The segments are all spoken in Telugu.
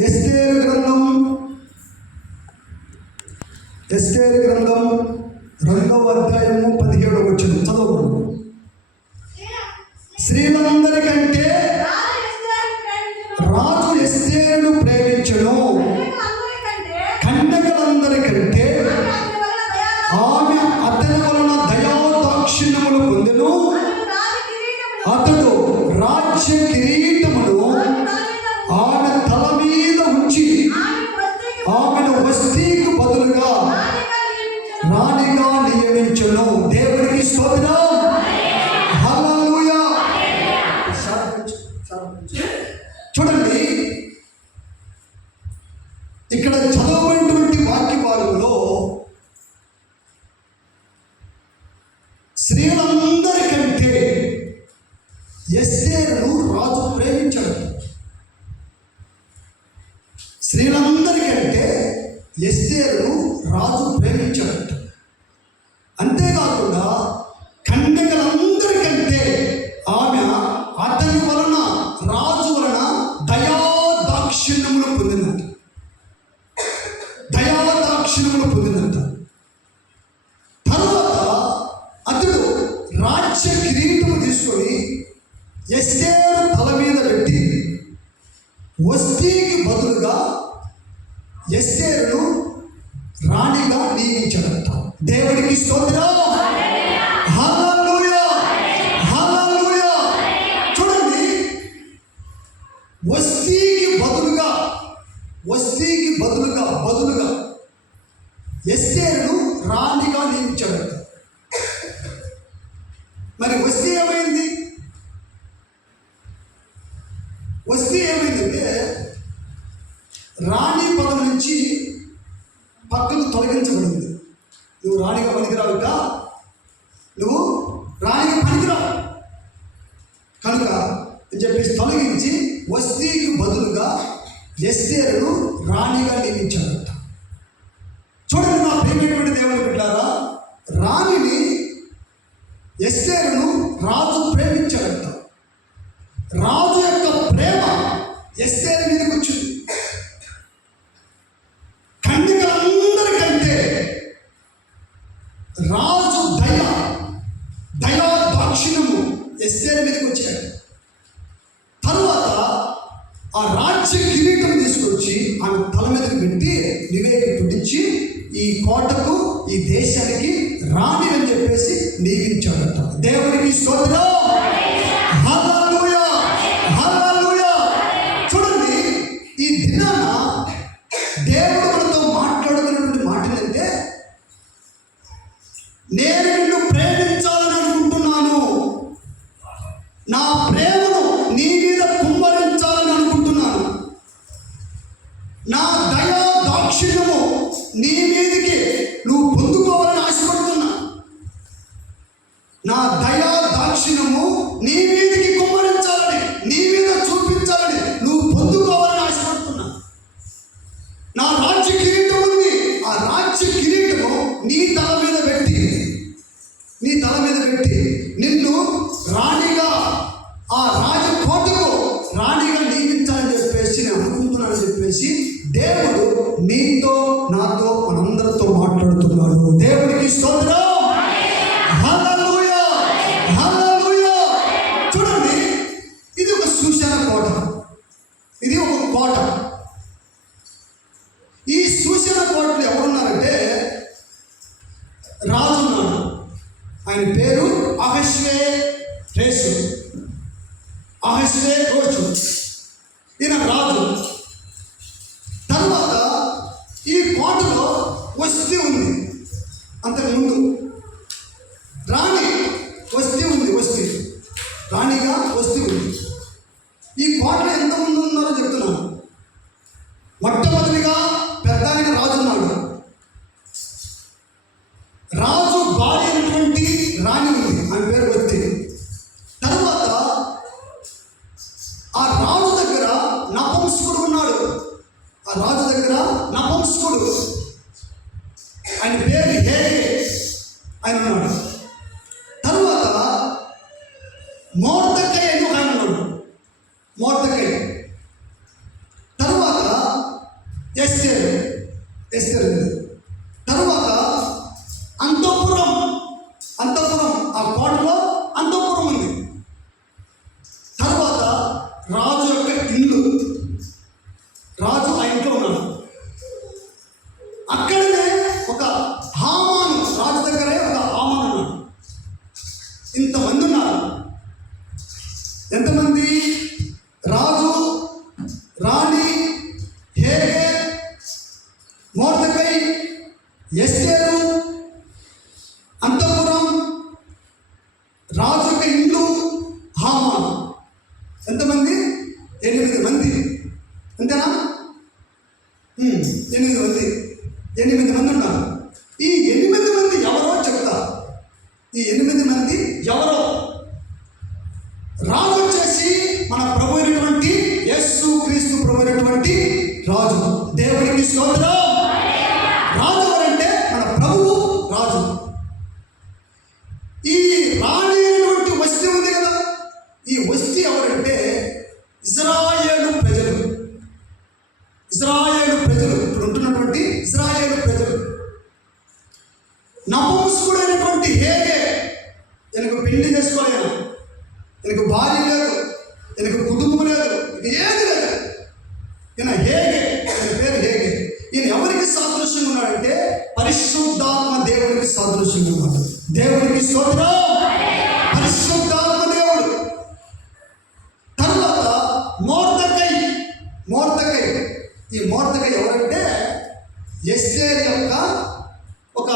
ఎస్తేరు గ్రంథం 2వ అధ్యాయము 17వ వచనం చదవండి. స్త్రీలందరికంటే రాజు ఎస్తేరును ప్రేమించెను, కన్యకలందరికంటే ఆమె అతని వలన దయాదాక్షిణ్యములు పొందెను. అతడు రాజ్య కిరీటమును ఆమె తల మీద ఉంచి ఆమెను వస్తీకి బదులుగా రాణిగా నియమించెను. దేవునికి స్తోత్రం. హల్లెలూయా. చూడండి, ఇక్కడ చదవబడినటువంటి వాక్య భాగంలో స్త్రీలందరికంటే ఎస్తేరును రాజు ప్రేమించాడు. స్త్రీలందరికంటే ఎస్తేరును రాజు ప్రేమించాడు. అంతేకాకుండా కన్యకలందరికంటే ఆమె అతని వలన, రాజు వలన దయాదాక్షిణ్యములు పొందినంత. తర్వాత అతడు రాజ్య కిరీటము తీసుకొని ఎస్తేరు తల మీద పెట్టి వస్తీకి బదులుగా ఎస్తేరును రాణిగా నియమించాడట. దేవుడికి స్తోత్రం. హల్లెలూయా, హల్లెలూయా. చూడండి, వస్తీకి బదులుగా ఎస్తేరును రాణిగా నియమించాడట. మరి వస్తీ ఏమైంది? ఏమైందంటే రాణి పదం నుంచి పక్కకు తొలగించబడింది. నువ్వు రాణిగా పనికిరావుట, నువ్వు రాణిగా పనికిరావు కనుక అని చెప్పేసి తొలగించి వస్తీకి బదులుగా ఎస్తేరును రాణిగా నియమించాడట. చూడండి నా ప్రియమైనటువంటి దేవుని బిడ్డలారా, రాణిని ఎస్తేరును రాజు ప్రేమించాడట. రాజు యొక్క ప్రేమ ఎస్తేరు మీదకి వచ్చింది. కన్యకలందరికంటే రాజు దయాదాక్షిణ్యము ఎస్తేరు మీదకి వచ్చాడు. తరువాత ఆ రాజ్య కిరీటం తీసుకొచ్చి ఆమె తల మీదకి పెట్టి నివేదిక పుట్టించి ఈ కోటకు, ఈ దేశానికి రాణి అని చెప్పేసి నియమించాడట. దేవునికి స్తోత్రం. హల్లెలూయా, హల్లెలూయా. చూడండి, ఈ దినాన దేవుడు మనతో మాట్లాడుతున్నటువంటి మాటలంటే, నేను నిన్ను ప్రేమించాలని అనుకుంటున్నాను, నా ప్రేమను నీ మీద కుమ్మరించాలని అనుకుంటున్నాను, నా దయా దాక్షిణ్యము నీ మీదికి నువ్వు పొందుకోవాలని ఆశపడుతున్నా, నా దయా దాక్షిణ్యము నీ మీదికి కుమ్మరించాలని, నీ మీద చూపించాలని నువ్వు పొందుకోవాలని ఆశపడుతున్నా. నా రాజ్య కిరీటం ఉంది, ఆ రాజ్య కిరీటము నీ తల మీద పెట్టి నిన్ను రాణిగా, ఆ రాజకోటకు రాణిగా నియమించాలని చెప్పేసి నేను అనుకుంటున్నానని చెప్పేసి దేవుడు నీతో, నాతో, మనందరితో మాట్లాడుతున్నాడు. దేవుడికి స్తోత్రం. హల్లెలూయా, హల్లెలూయా. చూడండి, ఇది ఒక సూచన కోట, ఇది ఒక కోట. ఈ సూచన కోటలో ఎవరున్నారంటే రాజు ఉన్నాడు. ఆయన పేరు అహష్వేరోషు. ఈయన రాజు. తర్వాత ఈ కోటలో వస్తీ ఉంది. అంతకుముందు రాణి వస్తీ ఉంది, రాణిగా వస్తీ ఉంది. ఈ కోటలో ఎంతమంది ఉన్నారో చెప్తున్నాను. మొట్టమొదటిగా పెద్ద ఆయన రాజు ఉన్నాడు. రాజు భార్య అయినటువంటి రాణి ఉంది, ఆమె పేరు వస్తీ. తర్వాత ఆ రాజు దగ్గర నపుంసకుడు ఉన్నాడు. ఆయన పేరు హేగే, ఆయన ఉన్నాడు. తర్వాత మొర్దెకై అని ఒక ఆయన ఉన్నాడు, మొర్దెకై. తర్వాత ఎస్తేరు ఉంది. తరువాత అంతఃపురం, ఆ కోటలో అంతఃపురం ఉంది. తర్వాత రాజు యొక్క ఇల్లు, రాజు ఆ ఇంట్లో ఉన్నాడు. అక్కడనే ఒక హామాను, రాజు దగ్గరే ఒక హామాను ఉన్నాడు. ఇంతమంది ఉన్నారు. ఎంతమంది? రాజు, రాణి, హేగే, మొర్దెకై, ఎస్తేరు, అంతఃపురం, రాజు యొక్క ఇల్లు, హామాను. ఎంతమంది? 8 మంది. అంతేనా? 8 మంది ఉన్నారు. ఈ 8 మంది ఎవరో చెప్తా. ఈ 8 మంది ఎవరో? రాజు వచ్చేసి మన ప్రభు అయినటువంటి యేసు క్రీస్తు ప్రభు అయినటువంటి రాజు. దేవునికి స్తోత్రం. రాజు ఎవరంటే మన ప్రభువు రాజు. ఈ రాణి అయినటువంటి వస్తీ ఉంది కదా, ఈ వస్తీ ఎవరంటే ఇశ్రాయేలు ప్రజలు. ఇప్పుడు ఉంటున్నటువంటి ఇశ్రాయేలు ప్రజలు. నపుంసకుడైనటువంటి హేగే, ఈయనకు పెళ్లి చేసుకోలేను, ఈయనకు భార్య లేదు, ఈయనకు కుటుంబం లేదు, ఇది ఏది లేదు. ఈయన పేరు హేగే. ఈయన ఎవరికి సాదృశ్యంగా ఉన్నాడంటే పరిశుద్ధాత్మ దేవుడికి సాదృశ్యంగా ఉన్నాడు. దేవుడికి స్తోత్రం. పరిశుద్ధాత్మ దేవుడు. తర్వాత మొర్దెకై. ఈ మొర్దెకై ఎవరంటే ఎస్తేరు యొక్క ఒక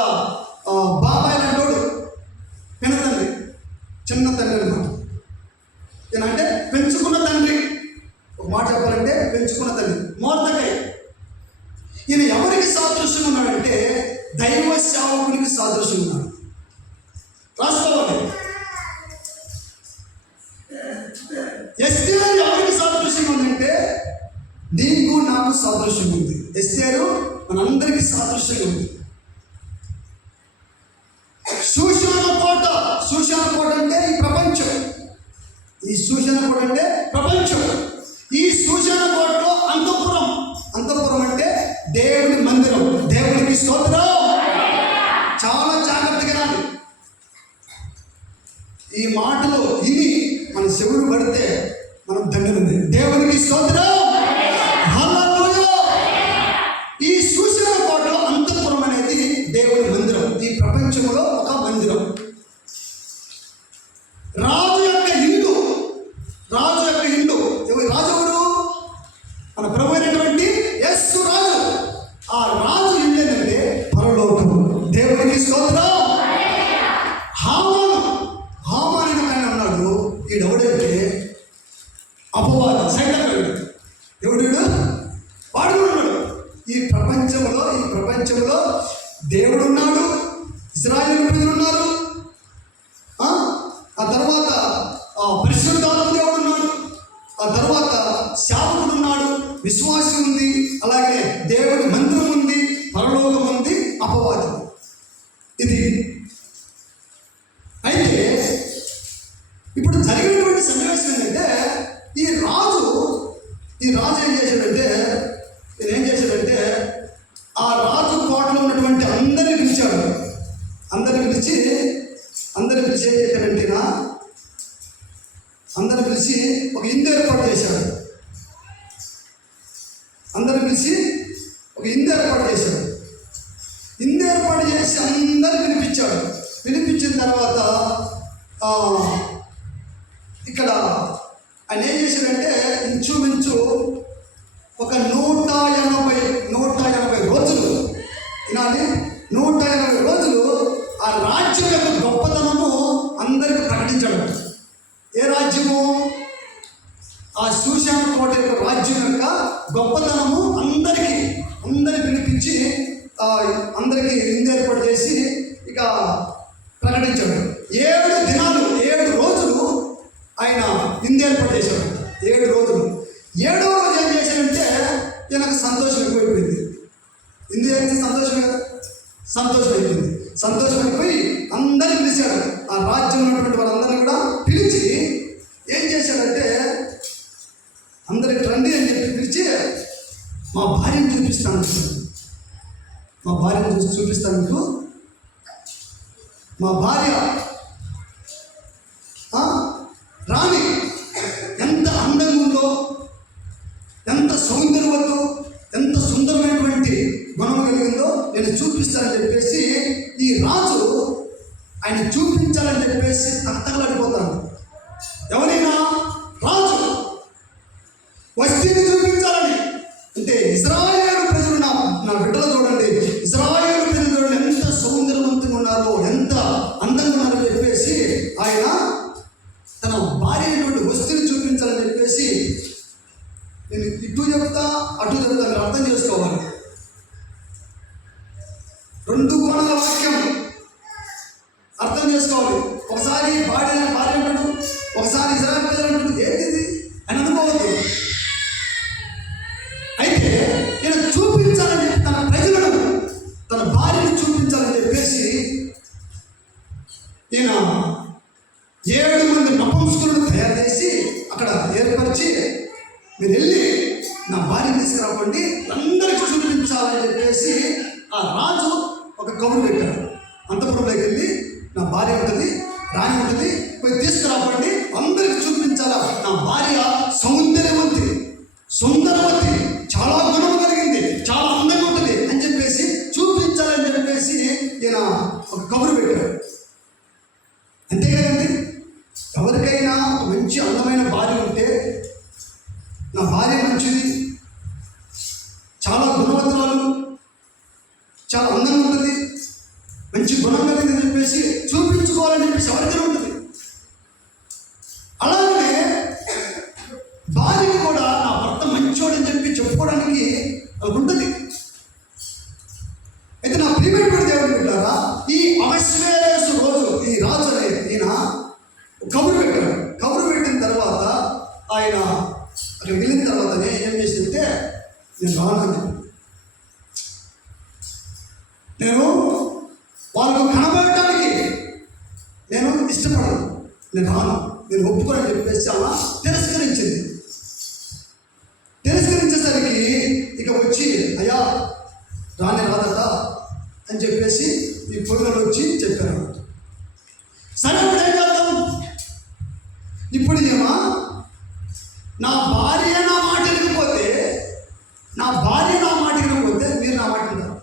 బాబాయ్ అంటోడు, పెనతండ్రి, చిన్న తండ్రి అన్నమాట. ఏనంటే పెంచుకున్న తండ్రి. ఒక మాట చెప్పాలంటే పెంచుకున్న తండ్రి మొర్దెకై. ఈయన ఎవరికి సాదృశ్యంగా ఉన్నాడంటే దైవ సేవకునికి సాదృశ్యంగా ఉన్నాడు. రాసుకోవాలి. ఎస్తేరు ఎవరికి సాదృశ్యంగా ఉందంటే నీకు నాకు సాదృశ్యం ఉంది. ఎస్తేరు మనందరికీ సాదృశ్యంగా ఉంది. శూషాన కోట అంటే ఈ ప్రపంచం. ఈ శూషాన కోట అంటే ప్రపంచం. ఈ శూషాన కోటలో అంతఃపురం అంటే దేవుని మందిరం. దేవునికి స్తోత్రం. చాలా జాగ్రత్తగా రాదు. ఈ మాటలు ఇని మన చెవులు పడితే మనం దండనుంది. దేవునికి స్తోత్రం. హల్లెలూయా. ఈ శూషణ కోటలో అంతఃపురం అనేది దేవుని మందిరం. ఈ ప్రపంచంలో ఒక మందిరం. రాజు యొక్క ఇల్లు. రాజు ఎవరు? మన ప్రభు అయినటువంటి యేసు రాజు. ఆ రాజు ఇల్లు ఏంటంటే పరలోకం. దేవునికి స్తోత్రం. హామాను అన్నాడు. ఈడెవడంటే అపవాది, సైతానుడు. ఎవడు? వాడు ఉన్నాడు. ఈ ప్రపంచంలో దేవుడు ఉన్నాడు, ఇశ్రాయేలు ప్రజలు ఉన్నారు. ఆ తర్వాత పరిశుద్ధాత్మ దేవుడు ఉన్నాడు. ఆ తర్వాత శాపకుడు ఉన్నాడు, విశ్వాసం ఉంది, అలాగే దేవుడి మందిరం ఉంది, పరలోకం ఉంది, అపవాది. ఇది అయితే ఇప్పుడు జరిగినటువంటి సన్నివేశం ఏంటంటే ఈ రాజు ఏం చేశాడంటే ఆ రాజు కోటలో ఉన్నటువంటి అందరిని పిలిచాడు. అందరిని పిలిచి ఏం చేశాడంటే అందరిని పిలిచి ఒక ఇందు ఏర్పాటు చేశాడు. ఇందు ఏర్పాటు చేసి అందరిని పిలిపించాడు. పిలిపించిన తర్వాత ఇక్కడ ఆయన ఏం చేశాడంటే ఇంచుమించు ఒక 180 రోజులు, ఇలాంటి 180 రోజులు ఆ రాజ్యం యొక్క గొప్పతనము అందరికి ప్రకటించాడు. ఏ రాజ్యము? ఆ శూషాన కోట యొక్క రాజ్యం యొక్క గొప్పతనము అందరికీ పిలిపించి అందరికీ ఇందు ఏర్పాటు చేసి ఇక ప్రకటించాడు. 7 దినాలు 7 రోజులు ఆయన ఇందు ఏర్పాటు చేశాడు. 7 రోజులు. 7వ రోజు ఏం చేశాడంటే ఈయనకు సంతోషం ఎక్కువైపోయింది. ఇందు ఏంటి? సంతోషం కదా. సంతోషం అయిపోయి అందరిని పిలిచాడు. ఆ రాజ్యం ఉన్నటువంటి వాళ్ళందరినీ కూడా పిలిచి ఏం చేశాడంటే అందరికి రండి అని చెప్పి పిలిచి మా భార్యను చూపిస్తాను, మా భార్యను చూపిస్తాను మీకు. మా భార్య రాణి ఎంత అందంగా ఉందో, ఎంత సౌందర్యవతో, ఎంత సుందరమైనటువంటి గుణం కలిగిందో నేను చూపిస్తానని చెప్పేసి ఈ రాజు ఆయన చూపించాలని చెప్పేసి తగలడిపోతాను. ఎవరైనా రాజు వస్తీని చూపించాలని అంటే ఇశ్రాయేలు ప్రజలు నా బిడ్డలు చూడండి, ఇశ్రాయేలు ప్రజలు చూడండి ఎంత సౌందర్యవంతంగా ఉన్నారో, ఎంత అందంగా ఉన్నారో చెప్పేసి ఆయన తన భార్య అయినటువంటి వస్తీని చూపించాలని చెప్పేసి, నేను ఇటు చెప్తా అటు చెప్తా, మీరు అర్థం చేసుకోవాలి. రెండు కోణాల వాక్యం అర్థం చేసుకోవాలి. ఒకసారి భార్య అంటాడు, ఒకసారి ఇశ్రాయేలు ప్రజలు అంటాడు, ఏంటిది అని అనుకోవద్దు. అయితే నేను చూపించాలని చెప్పి తన ప్రజలను, తన భార్యను చూపించాలని చెప్పేసి ఈయన 7 మంది నపుంసకులను తయారు చేసి అక్కడ ఏర్పరిచి, మీరు వెళ్ళి నా భార్యను తీసుకురావండి, అందరికీ చూపించాలని చెప్పేసి ఆ రాజు ఒక కబురు పెట్టాడు. అంతపురంలోకి వెళ్ళి నా భార్య ఉంటుంది, రాణి ఉంటుంది, పోయి తీసుకురావండి, అందరికీ చూపించాలా, నా భార్య సౌందర్యవంతి, సుందరవతి, చాలా గుణం కలిగింది, చాలా అందంగా ఉంటుంది అని చెప్పేసి చూపించాలని చెప్పేసి ఈయన ఒక కబురు పెట్టాడు. అంతే కదండి, ఎవరికైనా ఒక మంచి అందమైన భార్య ఉంటే, నా భార్య మంచిది, చాలా గుణవంతురాలు, చాలా అందంగా ఉంటుంది, మంచి గుణం కలిగిందని చెప్పేసి చూపించుకోవాలని చెప్పేసి ఎవరికైనా ఉంటుంది. అలాగే భార్యకి కూడా నా భర్త మంచోడని చెప్పి చెప్పుకోవడానికి అది ఉంటుంది. అయితే నా ప్రియమైనటువంటి దేవుడు బిడ్డలారా, ఈ అహష్వేరోషు రోజు ఈ రాజు ఈయన కబురు పెట్టాడు. కబురు పెట్టిన తర్వాత ఆయన అక్కడికి వెళ్ళిన తర్వాతనే ఏం చేసిందంటే, నేను రాను, నేను వాళ్ళకు కనబడటానికి నేను ఇష్టపడను, నేను రాను, నేను ఒప్పుకోనని చెప్పేసి అలా తిరస్కరించింది. తిరస్కరించేసరికి ఇక వచ్చి, అయ్యా రాదట అని చెప్పేసి ఈ పొరుగులు వచ్చి చెప్పారు. సరే ఇప్పుడు ఏం చేద్దాం, ఇప్పుడు ఏమా నా భార్య నా మాట వినకపోతే, నా భార్య నా మాట వినకపోతే మీరు నా మాట విన్నారు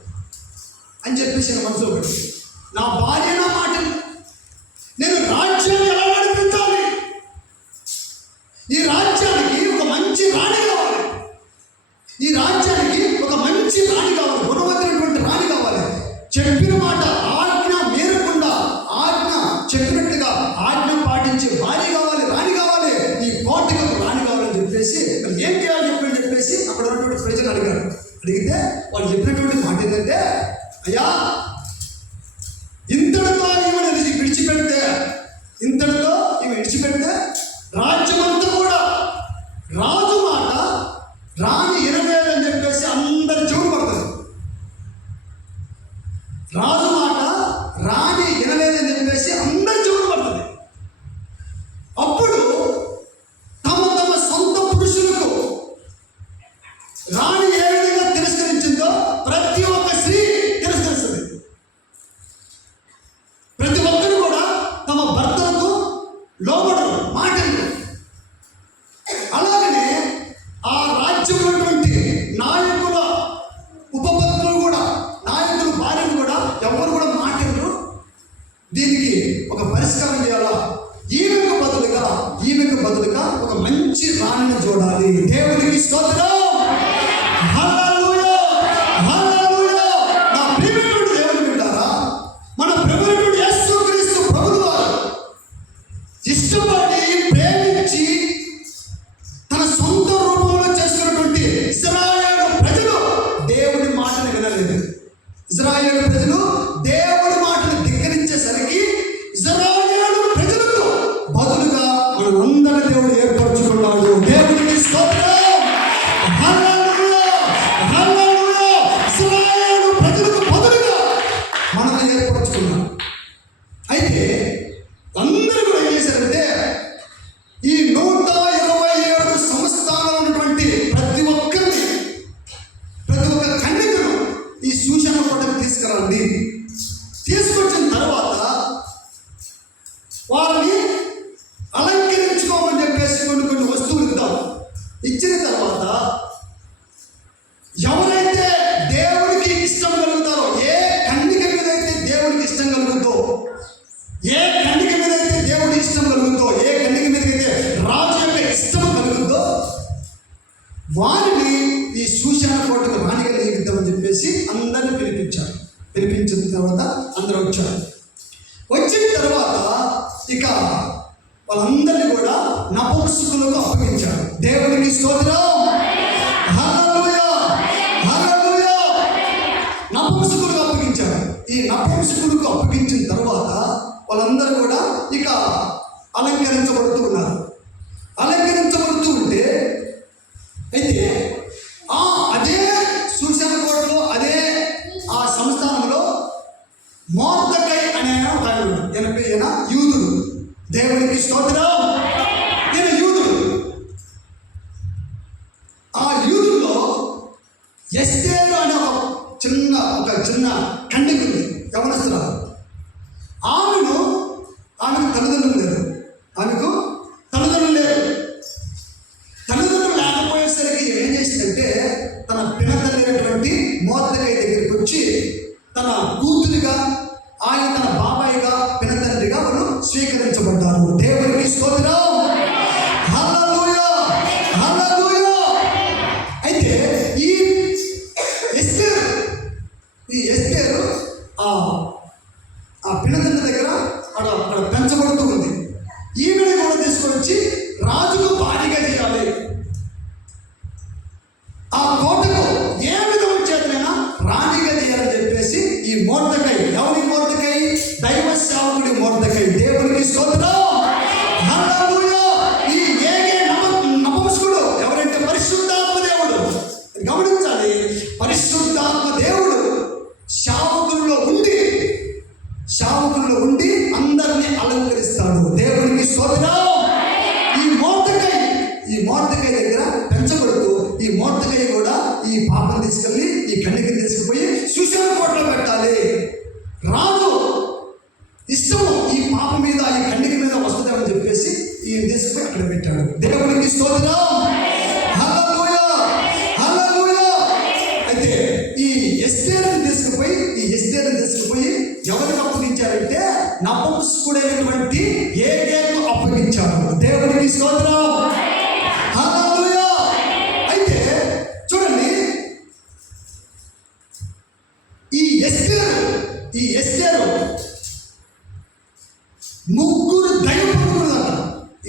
అని చెప్పేసి మనసులో పెట్టి, నా భార్య నా మాట, నేను రాజ్యాన్ని ఎలా నడిపించాలి, ఈ రాజ్యానికి ఒక మంచి రాణి కావాలి, ఈ రాజ్యానికి ఒక మంచి రాణి కావాలి, గుణవంతమైనటువంటి రాణి కావాలి, చెప్పిన మాట ఆజ్ఞ మేరకుండా, ఆజ్ఞ చెప్పినట్టుగా ఆజ్ఞ పాటించే భార్య కావాలి, రాణి కావాలి, ఈ కోటకి ఒక రాణి కావాలని చెప్పేసి ఏం చేయాలని చెప్పేసి అక్కడ ఉన్నటువంటి ప్రజలు అడిగారు. అడిగితే వాళ్ళు చెప్పినటువంటి మాట ఏంటంటే, అయ్యా ఇంతటితో ఈమె విడిచిపెడితే, ఇంతటితో ఈమె విడిచిపెడితే రాజ్యమంతా కూడా రాజు మాట రాణి వినలేదని చెప్పేసి అందరి చెవులు పడుతుంది. రాజు మాట రాణి వినలేదని చెప్పేసి అందరి చెవులు పడుతుంది. అప్పుడు తమ తమ సొంత పురుషులకు రాణి ఏ విధంగా తిరస్కరించిందో ప్రతి ఒక్క స్త్రీ తిరస్కరిస్తుంది. ప్రతి ఒక్కరు కూడా తమ భర్తలకు లోబడరు, మాటలు. అలాగనే ఆ రాజ్యంలో ఉన్నటువంటి నాయకుల ఉపపత్తులు కూడా, నాయకులు భార్యలు కూడా ఎవరు కూడా మాటలు. దీనికి ఒక పరిష్కారం చేయాలా, ఈమెకు బదులుగా ఒక మంచి రాణిని చూడాలి. దేవునికి స్తోత్రం, హల్లెలూయా, హల్లెలూయా. నా ప్రియమైనటువంటి దేవుని బిడ్డలారా, మన ప్రభువైన యేసుక్రీస్తు ప్రభువు వారు ఇష్టపడి ప్రేమించి తన సొంత రూపంలో చేసుకున్నటువంటి ఇశ్రాయేలు ప్రజలు దేవుడి మాటను వినలేదు. ఇశ్రాయేలు ప్రజలు దేవుడి మాటను ధిక్కరించేసరికి ఇశ్రాయేలు ప్రజలకు బదులుగా మనందరి దేవుడు ఏర్పరచుకున్నాడు. దేవునికి స్తోత్రం, హల్లెలూయా, హల్లెలూయా. ఇశ్రాయేలు ప్రజలకు బదులుగా మనల్ని ఏర్పరచుకున్నాడు. అయితే అందరూ కూడా ఏం చేశారంటే, ఈ 127 సంస్థానాలు ఉన్నటువంటి ప్రతి ఒక్కరిని ఈ సూశాన కోటకు రాణిగా నియమిద్దామని చెప్పేసి అందరిని పిలిపించారు. పిలిపించిన తర్వాత అందరూ వచ్చారు. వచ్చిన తర్వాత ఇక వాళ్ళందరినీ కూడా నపుంసకులకు అప్పగించారు. దేవునికి స్తోత్రం. హల్లెలూయా, హల్లెలూయా. నపుంసకులకు అప్పగించారు. ఈ నపుంసకులకు అప్పగించిన తర్వాత వాళ్ళందరూ కూడా ఇక అలంకరించబడుతూ ఉన్నారు. అలంకరించబడుతూ ఉంటే అయితే అదే సూశాన కోటలో అదే ఆ సంస్థానంలో మొర్దెకై అనే ఒక ఈయన యూదుడు. దేవునికి స్తోత్రం. ఈయన యూదుడు. ఆ యూదుల్లో ఎస్తేరు అనే ఒక చిన్న కన్యక ఉంది, యవనస్తురాలు. ఆమెకు తల్లిదండ్రులు లేరు. తల్లిదండ్రులు లేకపోయేసరికి ఏం చేసిందంటే తన పినతల్లినటువంటి మొర్దెకై దగ్గరికి వచ్చి తన కూతురిగా, ఆయన తన బాబాయిగా, పినతండ్రిగా వాళ్ళు స్వీకరించబడ్డారు. దేవునికి స్తోత్రం. హల్లెలూయా, హల్లెలూయా. అయితే ఈ ఎస్తేరు ఆ పినతండ్రి దగ్గర అక్కడ పెంచబడుతూ ఉంది. ఈమెను కూడా తీసుకొచ్చి రాజుకు భారీగా చేయాలి. ఆ కోటకు ఏ విధము చేతనైనా రాణిగా చేయాలని చెప్పేసి ఈ మొర్దెకై, ఎవరి మొర్దెకై? దైవ సేవకుడి మొర్దెకై. దేవునికి స్తోత్రం. హల్లెలూయా. ఈ ఏగే నపుంసకుడు ఎవరంటే పరిశుద్ధాత్మ దేవుడు. గమనించాలి, పరిశుద్ధాత్మ దేవుడు సేవకుల్లో ఉండి అందరినీ అలంకరిస్తాడు. దేవునికి స్తోత్రం. ఈ మొర్దెకై దగ్గర పెంచబడుతూ ఈ మొర్దెకై కూడా ఈ పాపను తీసుకెళ్ళి ఈ కన్యకని తీసుకుపోయి సూశాన కోటలో పెట్టాలి. రాజు ఇష్టము ఈ పాప మీద, ఈ కన్యక మీద వస్తుందేమని చెప్పేసి ఈయన తీసుకుపోయి అక్కడ పెట్టాడు. దేవునికి స్తోత్రం. హల్లెలూయా, హల్లెలూయా. అయితే ఈ ఎస్తేరుని తీసుకుపోయి ఎవరికి అప్పగించారంటే నపుంసకుడైనటువంటి ఏగేకు అప్పగించారు. దేవునికి స్తోత్రం. హల్లెలూయా. అయితే చూడండి, ఈ ఎస్తేరు ముగ్గురు దయ పొందుకున్నదట.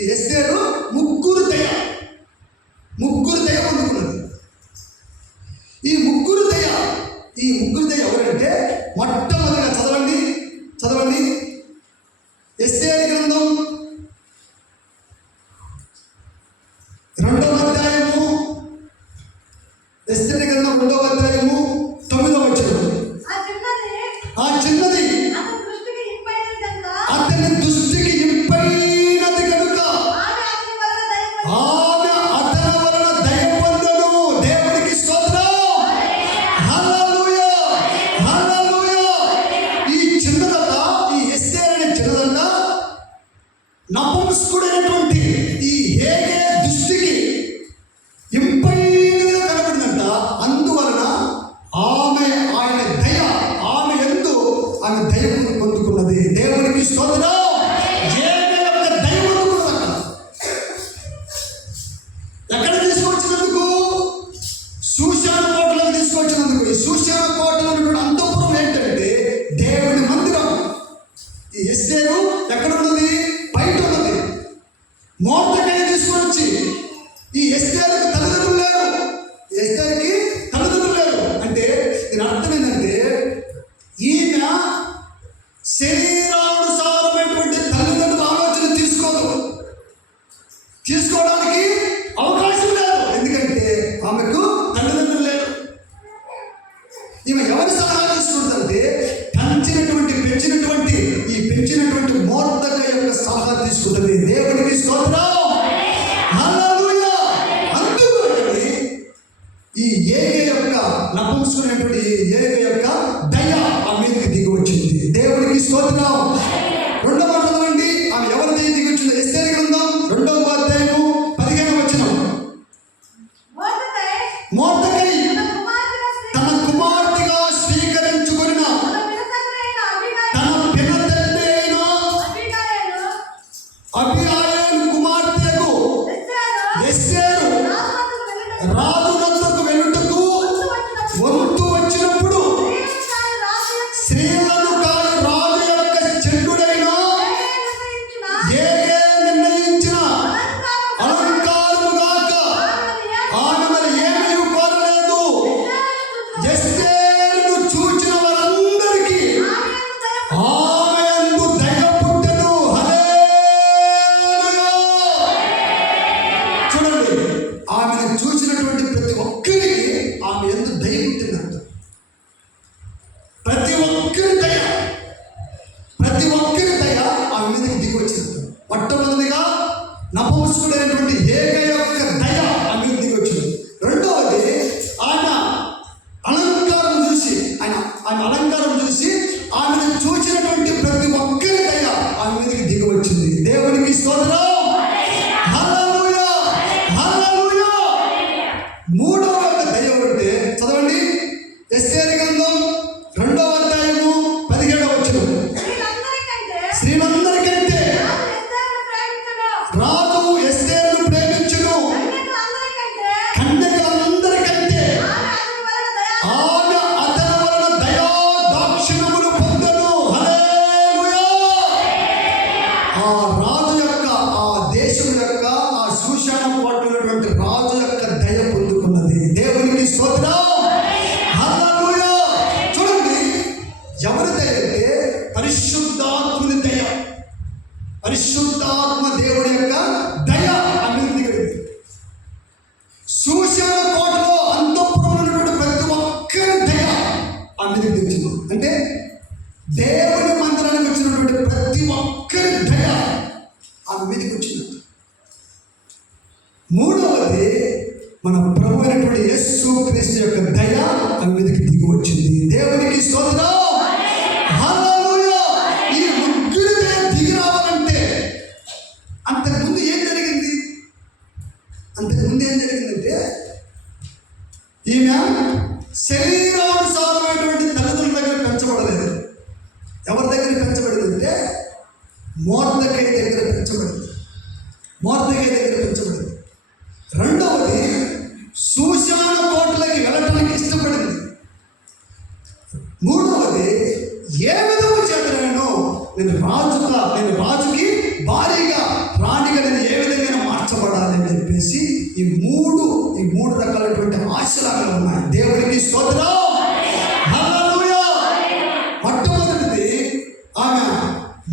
ఈ ఎస్తేరు ముగ్గురు దయ పొందుకున్నది. ఈ ముగ్గురు దయ ఎవరంటే మొట్టమొదటిగా చదవండి ఎస్తేరు గ్రంథం 2వ అధ్యాయము. ఎస్తేరు గ్రంథం 2వ అధ్యాయము 9వ వచనం. ఆ చిన్నది అతని దృష్టికి ఇంపైనది కనుక ఆమె అతని వలన దయ పొందెను. దేవునికి స్తోత్రం. హల్లెలూయా, హల్లెలూయా. ఈ ఎస్తేరు అనే చిన్నదంట నపుంసకుడైనటువంటి ఈ ఏగే దృష్టికి ఇంపైనదిగా కనబడిందంట. అందువలన ఆమె దయ పొందుకున్నది. దేవునికి స్తోత్రం. ఏగే యొక్క దయ పొందుకున్నదంట. ఎక్కడ తీసుకొచ్చినందుకు? సూశాన కోటలోకి తీసుకొచ్చినందుకు. ఈ సూశాన కోటలో కూడా అంతఃపురం ఏంటంటే దేవుని మందిరం. ఈ ఎస్తేరు ఎక్కడ ఉన్నది? బయట ఉన్నది. మొర్దెకై తీసుకొచ్చి ఈ ఎస్తేరుకి తల్లిదండ్రులు లేరు. అంటే దీని అర్థం ఏంటంటే ఈమె శరీరానుసారమైనటువంటి తల్లిదండ్రుల ఆలోచన తీసుకోవడానికి అవకాశం లేదు. ఎందుకంటే ఆమెకు తల్లిదండ్రులు లేరు. ఈమె ఎవరి సలహా తీసుకుంటుందంటే పెంచినటువంటి మొర్దెకై యొక్క సలహా తీసుకుంటుంది. దేవునికి స్తోత్రం. హల్లెలూయా. అందుకని ఈ ఏగే యొక్క నపుంసకుడైనటువంటి ఏగే యొక్క దయ ఆ మీదకి దిగి వచ్చింది. దేవునికి స్తోత్రం. 2వ మాట చదవండి. ఆమె ఎవరి దయ దిగి వచ్చింది? ఎస్తేరు గ్రంథం 2వ అధ్యాయము 15వ వచనం. మొర్దెకై తన కుమార్తెగా స్వీకరించుకొనిన తన పినతండ్రి అయిన అబీహాయిలు కుమార్తెకు ఎస్తేరు రాజు వద్దకు వెళ్ళుటకు ఆమె ఎందుకు దయ పుట్టిందంట. ప్రతి ఒక్కరి దయ ఆమె మీదకి దిగి వచ్చిందంట. మొట్టమొదటిగా నపుంసకుడైనటువంటి ఏక యొక్క దయ ఆమె మీద దిగి వచ్చింది. రెండవది ఆయన అలంకారం చూసి ఆమెను చూసినటువంటి ప్రతి ఒక్కరి దయ ఆమె మీదకి దిగి వచ్చింది. దేవునికి స్తోత్రం. హల్లెలూయా, హల్లెలూయా. మూడవ దయ అంటే చదవండి, ఎస్తేరు గ్రంథం 2వ అధ్యాయము 17వ వచనం. స్త్రీలందరికంటే రాజు ఎస్తేరును ప్రేమించును, కన్యకలందరికంటే ఆమె అతని వలన దయా దాక్షిణ్యములు పొందెను. హల్లెలూయా. ఆ రాజు యొక్క, ఆ దేశం యొక్క, ఆ శూషణ కోటటువంటి రాజు యొక్క దయ పొందుకున్నది. దేవునికి స్తోత్రం. హల్లెలూయా. చూడండి, ఎవరి దయ అంటే పరిశుద్ధాత్ముని దయ, పరిశుద్ధాత్మ దేవుడి యొక్క దయ అభివృద్ధి కలిగింది. శూషణ కోటలో అంతఃపురంలో ఉన్నటువంటి ప్రతి ఒక్కరి దయ అభివృద్ధి వచ్చింది. అంటే దేవుని మందిరానికి వచ్చినటువంటి ప్రతి ఒక్కరి దయ ఆమె మీదకి వచ్చింది. మూడవది మన ప్రభు అయినటువంటి యేసు క్రీస్తు యొక్క దయ ఆమె మీదకి దిగి వచ్చింది. దేవునికి స్తోత్రం. హల్లెలూయా. ఈ ముగ్గురి దయ దిగి రావాలంటే అంతకుముందు ఏం జరిగిందంటే ఈమె శరీరానుసారమైనటువంటి తల్లిదండ్రుల దగ్గర పెంచబడలేదు. ఎవరి దగ్గర పెంచబడిందంటే మొర్దెకై దగ్గర పెంచబడింది. రెండవది శూషణ కోటలకి వెళ్ళటానికి ఇష్టపడింది. మూడవది ఏ విధము చేతనో నేను రాజుకి భారీగా రాణిగా నేను ఏ విధంగా మార్చబడాలి అని చెప్పేసి ఈ మూడు రకాలైనటువంటి ఆశలాగా ఉన్నాయి. దేవునికి స్తోత్రం. హల్లెలూయా. మొట్టమొదటిది ఆమె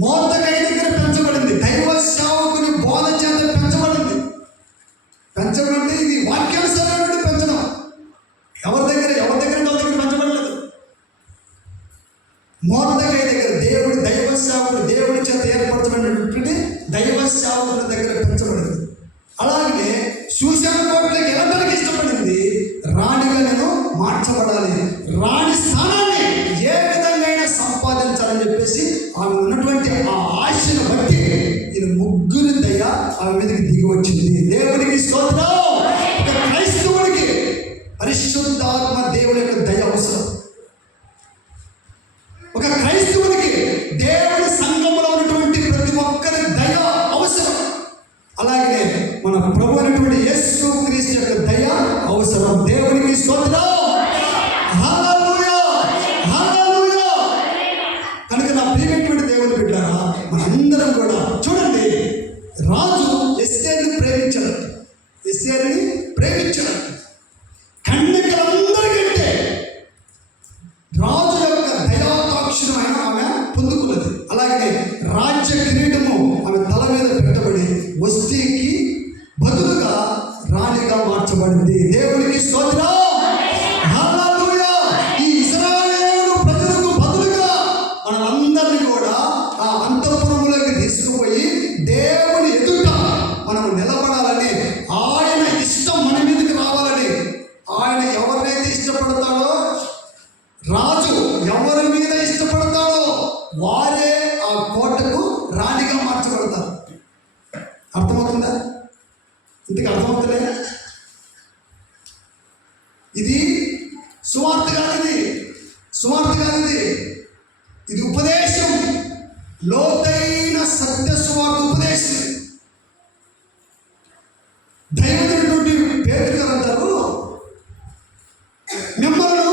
మొర్దెకై దగ్గర పెంచబడింది. దైవ సేవకుని బోధ చేత పెంచబడింది. పెంచబడి ఇది వాక్యానుసారమైనటువంటి పెంచడం. ఎవరి దగ్గర పెంచబడలేదు. మొర్దెకై దగ్గర దైవ సేవకుడు దేవుడి చేత ఏర్పరచబడినటువంటి దైవ సేవకుల దగ్గర పెంచబడింది. అలాగే శూషణ కోటలోకి వెళ్ళడానికి ఇష్టపడింది. రాణిగా నేను మార్చబడాలి, రాణి స్థానాన్ని ఏ విధంగా సంపాదించాలని చెప్పేసి ఆమె ఉన్నటువంటి ఆ ఆశను బట్టి ఇది ముగ్గురు దయ ఆమె మీదకి దిగి వచ్చింది. దేవునికి స్తోత్రం. ఒక క్రైస్తవుడికి పరిశుద్ధాత్మ దేవుని యొక్క దయ అవసరం. ఒక క్రైస్తవునికి దేవుని సంఘంలో ఉన్నటువంటి ప్రతి ఒక్కరి దయ అవసరం. అలాగే మన ప్రభు అయినటువంటి యేసు క్రీస్తు యొక్క దయ అవసరం. దేవునికి స్తోత్రం. హల్లెలూయా, హల్లెలూయా. కనుక నా ప్రియమైనటువంటి దేవుని బిడ్డలారా, మనందరం కూడా చూడండి, రాజు ఎస్తేరుని ప్రేమించాడు. కన్యకలందరికంటే రాజు యొక్క దయాదాక్షిణ్యమైన ఆమె పొందుకున్నది. అలాగే రాజ్య కిరీటము ఆమె తల మీద పెట్టబడి వస్తీకి బదులుగా రాణిగా మార్చబడింది. దేవునికి స్తోత్రం. హల్లెలూయా. ఈ ఇశ్రాయేలు ప్రజలకు బదులుగా మనందరినీ కూడా ఆ అంతఃపురములోకి తీసుకుపోయి దేవుని ఎదుట మనం నిలబడాలని, ఆయన ఇష్టం మన మీదకి రావాలని, ఆయన ఎవరినైతే ఇష్టపడతాడో, రాజు ఎవరి మీద ఇష్టపడతాడో వారే ఆ కోటకు రాణిగా మార్చబడతారు. అర్థమవుతుందా? ఇంతకు అర్థమవుతుందే? ఇది సువార్త కాదు, ఇది ఉపదేశం, లోతైన సత్య సువార్త ఉపదేశం. దైవమైనటువంటి పేతురు గారు అంటారు, మిమ్మల్ని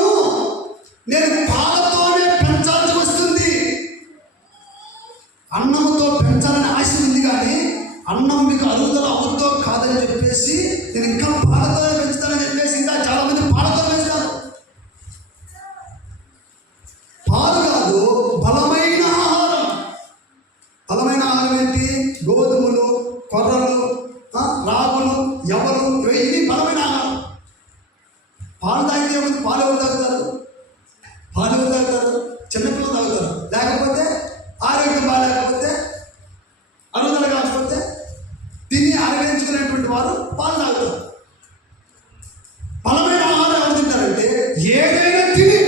నేను పాలతోనే పెంచాల్సి వస్తుంది. అన్నంతో పెంచాలని ఆశ ఉంది, కానీ అన్నం మీకు అరుగుదల అవుతో కాదని చెప్పేసి నేను ఇంకా పాలతోనే పెంచుతానని చెప్పేసి ఇంకా చాలా మంది పాలతో పెంచుతారు. పాలు కాదు, బలమైన ఆహారం. బలమైన ఆహారం ఏంటి? గోధుమలు, కొర్రలు, రాగులు, ఎవరు, ఇవి బలమైన ఆహారం. పాలు తాగితే పాలు ఎవరు తాగుతారు? పాలు ఎవరు తాగుతారు? చిన్నపిల్లలు తాగుతారు. లేకపోతే ఆరోగ్యం బాగాలేకపోతే, అరుగుదల కాకపోతే తిని ఆరోగించుకునేటువంటి వారు పాలు తాగుతారు. బలమైన ఆహారం ఎవరు తింటారంటే ఏదైనా తిని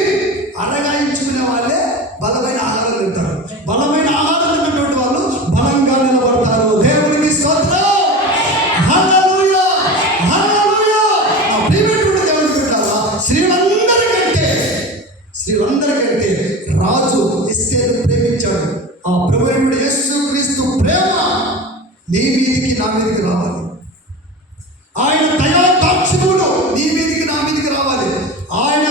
అరగాయించుకునే వాళ్ళే బలమైన ఆహారం తింటారు. బలమైన ఆహారం తిన్నటువంటి వాళ్ళు బలంగా నిలబడతారు. దేవునికి స్తోత్రం. హల్లెలూయా, హల్లెలూయా. నా ప్రియమైనటువంటి దేవుని బిడ్డలారా, స్త్రీలందరికంటే రాజు ఎస్తేరును ప్రేమించాడు. ఆ ప్రభువైన యేసుక్రీస్తు ప్రేమ నీ మీదికి నా మీదికి రావాలి. ఆయన దయా దాక్షిణ్యములు నీ మీదికి నా మీదికి రావాలి. ఆయన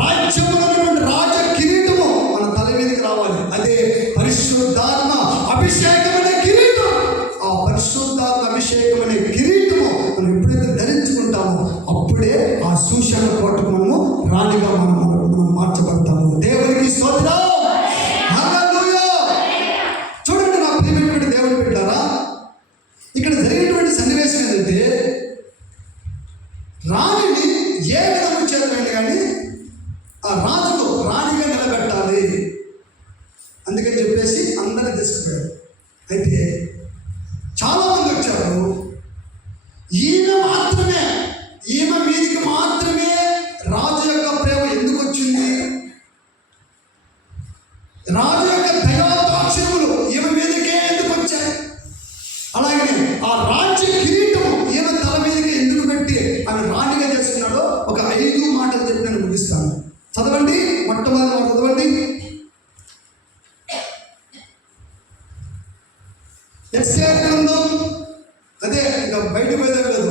రాజ్యములో రాజ కిరీటము మన తల మీదికి రావాలి. అదే పరిశుద్ధాత్మ అభిషేకమైన కిరీటం. ఆ పరిశుద్ధాత్మ అభిషేకమైన కిరీటము మనం ఎప్పుడైతే ధరించుకుంటామో అప్పుడే ఆ సూచన కోటకు మనము రాణిగా మనం మార్చబడతాము. దేవునికి స్తోత్రం. హల్లెలూయా. చూడండి నా ప్రియమైనటువంటి దేవుని బిడ్డలారా, ఇక్కడ జరిగినటువంటి సన్నివేశం ఏంటంటే రాణిని ఏ విధము చేతనైనా కానీ ఆ రాజుకు రాణిగా నిలబెట్టాలి అందుకని చెప్పేసి అందరినీ తీసుకుపోయాడు. అయితే చాలామంది వచ్చారు. ఈమె మీదికి మాత్రమే రాజు యొక్క ప్రేమ ఎందుకు వచ్చింది? రాజు యొక్క దయా దాక్షిణ్యములు ఈమె మీదకే ఎందుకు వచ్చాయి? అలాగే ఆ రాజ్య కిరీటము ఈమె తల మీదకి ఎందుకు పెట్టి ఆమె రాణిగా చేసుకున్నాడో ఒక 5 మాటలు చెప్పి నేను ముగిస్తాను. చదవండి, మొట్టమొదటి మాట చదవండి. ఎస్తేరు గ్రంథం, అదే ఇక బయట పోయేదే లేదు.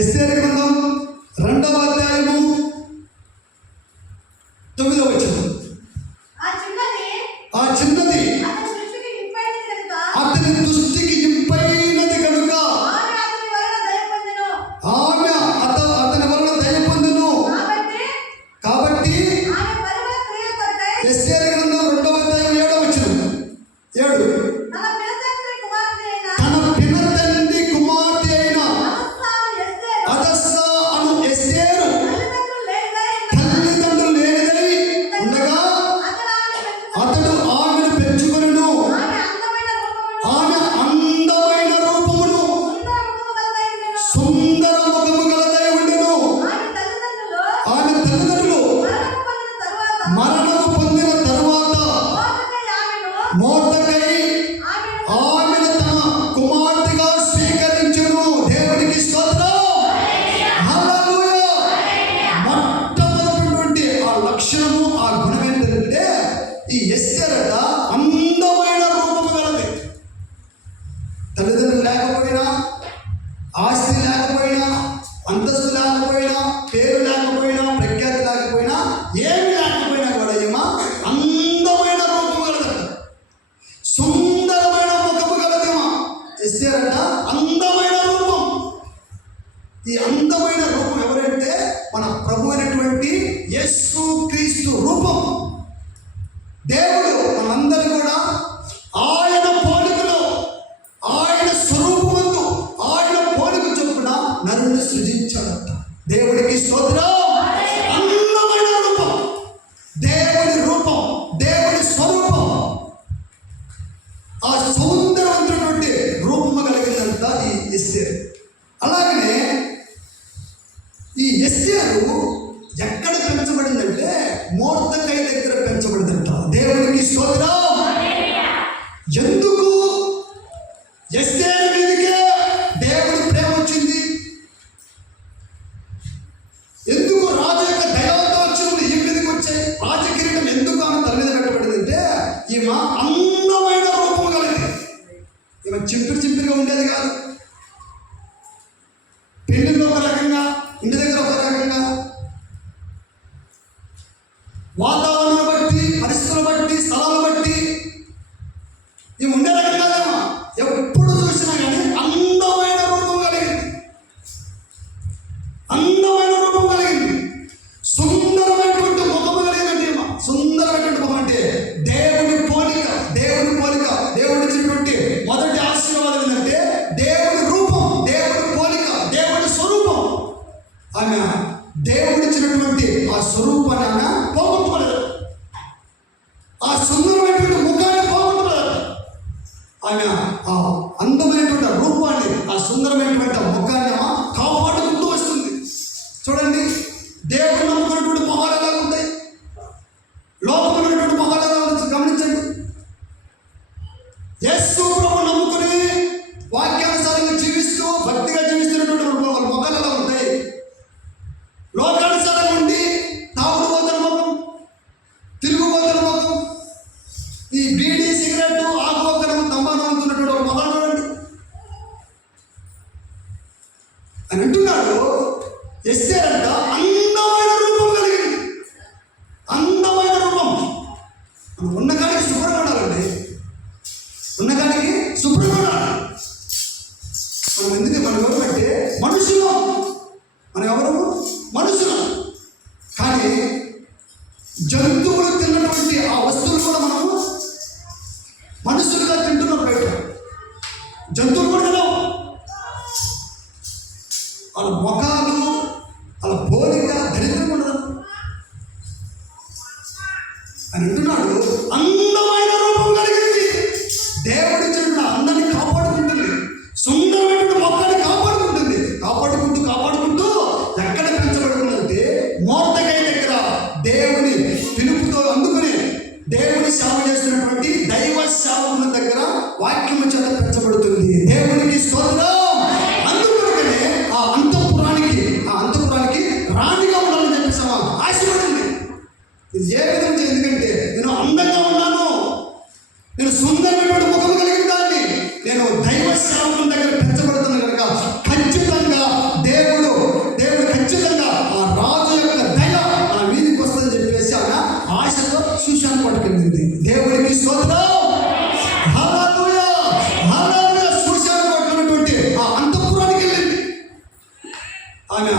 ఎస్తేరు గ్రంథం 2వ అధ్యాయము 9వ వచనం. ఆ చిన్నది అతని దృష్టికి ఇంపైనది కనుక ఆమె అతని వలన దయ పొందెను. కాబట్టి ఎస్తేరు గ్రంథం 2వ అధ్యాయం 7వ వచనం. 7 తన పినతండ్రి కుమార్తె అయిన హదస్సా అను ఎస్తేరు తల్లిదండ్రులు లేనిదై ఉండగా అతడు ఆమెను పెంచుకొనెను. ఆమె అందమైన రూపమును సుందర ముఖము గలదై ఉండెను. ఆమె తల్లిదండ్రులు మరణము పొందిన తరువాత మొర్దెకై ఆమెను తన కుమార్తెగా స్వీకరించెను. దేవునికి స్తోత్రం. హల్లెలూయా. మొట్టమొదటి ఆ లక్షణము, ఆ గుణం ఏంటంటే ఈ ఎస్తేరట అందమైన రూపము గలది. తల్లిదండ్రులు లేకపోయినా, ఆస్తి లేకపోయినా, అంతస్తు లేకపోయినా, పేరు లేకపోయినా, ప్రఖ్యాతి లేకపోయినా, ఏమి లేకపోయినా కూడా ఏమా అందమైన రూపము గలదట. సుందరమైన ముఖము గలదేమా ఎస్తేరట. అందమైన రూపం. ఈ అందమైన రూపం ఎవరంటే మన ప్రభు అయినటువంటి యేసుక్రీస్తు రూపం. దేవుడు మనందరూ కూడా ఆయన పోలికలో, ఆయన స్వరూపమందు, ఆయన పోలిక చొప్పున నరుని సృజించాడట. దేవుడికి స్తోత్రం. అందమైన రూపం, దేవుడి రూపం, దేవుడి స్వరూపం, ఆ సౌందర్యవంతమైనటువంటి రూపము కలిగినంత ఈ ఎస్తేరు. అలాగనే ఈ ఎస్తేరు ఎక్కడ పెంచబడిందంటే మొర్దెకై దగ్గర పెంచబడిందంట. దేవుడికి స్తోత్రం. ఎందుకు ఎస్తేరు మీదకే దేవుడి ప్రేమ వచ్చింది? ఎందుకు రాజు యొక్క దయాదాక్షిణ్యములు ఈ మీదకి వచ్చాయి? రాజకిరీటం ఎందుకు ఆమె తల మీద పెట్టబడిందంటే ఈమె అందమైన రూపము కలిగింది. ఈమె చింపిరిగా ఉండేది కాదు. పెళ్లిలో ఒక రకంగా, ఇంటి దగ్గర ఒక రకంగా, వాతావరణం బట్టి, పరిస్థితులను బట్టి, స్థలాలను బట్టి ఈమె ఉండే రకంగా ఎప్పుడు చూసినా కానీ అందమైన రూపం కలిగింది. అందమైన రూపం కలిగింది. సుందరమైనటువంటి ముఖము కలిగిందండి. సుందరమైనటువంటి ముఖం అంటే దేవుడి పోలిక. దేవుడి పోలిక, దేవుడి ఇచ్చినటువంటి మొదటి ఆశీర్వాదం ఏంటంటే దేవుడి రూపం, దేవుడి పోలిక, దేవుడి స్వరూపం. ఆమె దేవుడి ఇచ్చినటువంటి ఆ స్వరూపాన్ని ఆయన పోగొట్టుకోలేదు. ఆ సుందరమైనటువంటి ముఖాన్ని పోగొట్టుకోలేదు. ఆయన ఆ అందమైనటువంటి రూపాన్ని, ఆ సుందరమైనటువంటి ముఖాన్ని కాపాడుకుంటూ వస్తుంది. చూడండి, దేవుడు నమ్ముకున్నటువంటి మొహాలు ఎలా ఉంటాయి, లోకమైనటువంటి మొహాలు ఎలా ఉంటుంది గమనించండి. యేసు ప్రభువు నమ్ముకుని వాక్యానుసారంగా జీవిస్తూ భక్తిగా జీవిస్తున్నటువంటి వాళ్ళ మొఖాలు ఎలా ఉంటాయి. లోకానుసారంగా ఉండి తాగుడు పోతున్న ముఖం, తిరుగుబోతున్న ముఖం, ఈ బీడీ సిగరెట్ ఆకువక్కనం తంబాను అమ్ముతున్నటువంటి ఒక మొఖాలు చూడండి అని అంటున్నాడు. ఎస్తేరంట అందమైన రూపం కలిగింది. అందమైన రూపం. మనం ఉన్నకాడికి శుభ్రంగా ఉండాలండి. ఉన్నకాడికి శుభ్రంగా ఉండాలి. మనం ఎందుకు మనం ఎవరంటే మనుషులు. మనం ఎవరు? మనుషులు. కానీ జంతువులు తిన్నటువంటి ఆ వస్తువులు కూడా మనము మనుషులుగా తింటున్నాం. బయట జంతువులు కూడా తిన్నాం. వాళ్ళ ముఖాలు, వాళ్ళ పోలిక దరిద్రంగా ఉండదు అని అంటున్నాడు. అందమైన రూపం కలిగింది. దేవుడి చెడు అందరినీ కాపాడుకుంటుంది. సుందరమైన మొక్కని కాపాడుకుంటుంది. కాపాడుకుంటూ ఎక్కడ పెంచబడుతుందంటే మోర్దెకై దగ్గర దేవుని పిలుపుతో అందుకుని దేవుని సేవ చేస్తున్నటువంటి దైవ సేవకుల దగ్గర వాక్యము చేత పెంచబడుతుంది. దేవునికి స్తోత్రం. అందుకొరకనే ఆ అంతఃపురానికి రాణిగా ఉండాలని చెప్పేసి ఆశపడింది. ఇది ఏ విధంగా? ఎందుకంటే నేను అందంగా ఉన్నాను, నేను సుందరమైన ముఖం కలిగిన దాన్ని, నేను దైవ సేవకుల దగ్గర పెంచబడుతున్నాను కనుక ఖచ్చితంగా దేవుడు ఖచ్చితంగా ఆ రాజు యొక్క దయ నా వీధికి వస్తుందని చెప్పేసి ఆయన ఆశతో శూషాన్ని పట్టుకెళ్ళింది. దేవుడికి స్తోత్రం. హల్లెలూయా, హల్లెలూయా. శూషాన్ని పట్టుకున్నటువంటి ఆ అంతఃపురానికి వెళ్ళింది. ఆమె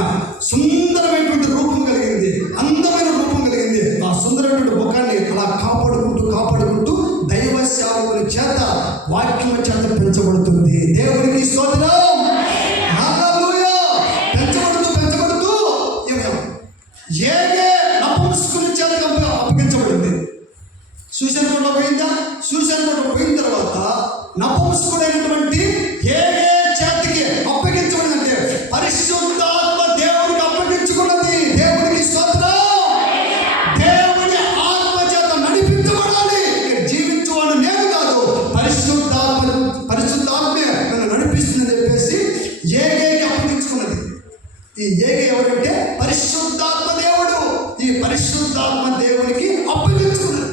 సుందరమైనటువంటి రూపం కలిగింది, అందమైన రూపం కలిగింది. ఆ సుందరమైనటువంటి ముఖాన్ని అలా కాపాడుకుంటూ దైవ సేవకుల చేత వాక్యం చేత పెంచబడుతుంది. దేవునికి స్తోత్రం. హల్లెలూయా. పెంచబడుతూ ఏగే నపుంసకుని చేత అప్పగించబడింది. సూచనలో పోయిందా? సూచనలో పోయిన తర్వాత నపుంసకుడైనటువంటి ఏగే చేతికి అప్పగించబడిందంటే పరిశుద్ధాత్మ దేవుడికి అప్పగించుకున్నది. దేవునికి స్తోత్రం. దేవుని ఆత్మ చేత నడిపించబడాలి. జీవించువాడు నేను కాదు, పరిశుద్ధాత్మే నన్ను నడిపిస్తుందని చెప్పేసి ఏగేకి అప్పగించుకున్నది. ఈ ఏగే ఎవరంటే పరిశుద్ధాత్మ దేవుడు. ఈ పరిశుద్ధాత్మ దేవునికి అప్పగించుకున్నది.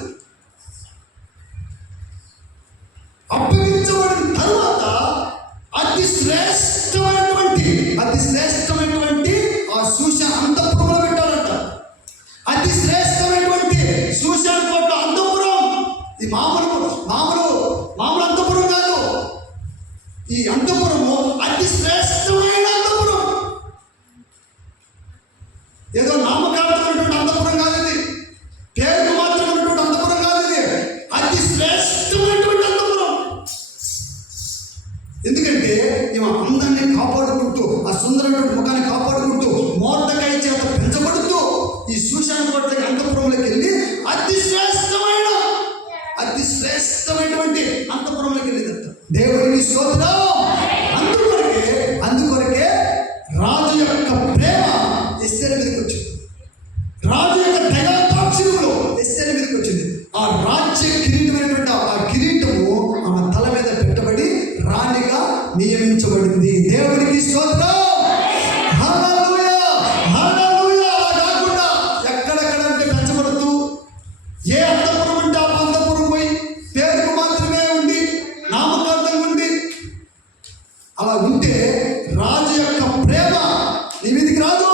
అప్పగించబడిన తర్వాత అతి శ్రేష్టమైనటువంటి ఆ సూష అంతఃపురంలో పెట్టాలంట. అతి శ్రేష్టమైనటువంటి సూషాన్ కోట అంతఃపురం. ఈ మామూలు అంతఃపురం కాదు. ఈ అంతఃపురము అతి శ్రేష్టమైన అంతఃపురం. ఏదో నామకార్థమైనటువంటి అంతఃపురం కాదు ఇది. పేరుకు మాత్రం ఉన్నటువంటి అంతఃపురం కాదు ఇది. అతి శ్రేష్టమైనటువంటి అంతఃపురం. ఎందుకంటే ఈమె అందాన్ని కాపాడుకుంటూ, ఆ సుందరమైన ముఖాన్ని కాపాడుకుంటూ, మోర్దెకై చేత పెంచబడుతూ ఈ సూషాన్ కోట అంతఃపురంలోకి వెళ్ళి అతి శ్రేష్టమైనటువంటి అంతఃపురంలోకి వెళ్ళిందట. దేవుడికి స్తోత్రం. అందుకొరకే రాజు యొక్క ప్రేమ ఎస్తేరు మీదకి వచ్చింది. రాజు యొక్క దయాదాక్షిణ్యములు ఎస్తేరు మీదకి వచ్చింది. ఆ రాజ్య కిరీటమైనటువంటి ఆ కిరీటము ఆమె తల మీద పెట్టబడి రాణిగా నియమించబడింది. దేవుడికి స్తోత్రం. హల్లెలూయా, హల్లెలూయా. అలా కాకుండా ఎక్కడెక్కడంటే పెంచబడుతూ ఏ అంతఃపురం అంటే ఆ అంతఃపురం పోయి పేరుకు మాత్రమే ఉండి నామకార్థంగా ఉండి అలా ఉంటే రాజు యొక్క ప్రేమ నీ మీదికి రాదు.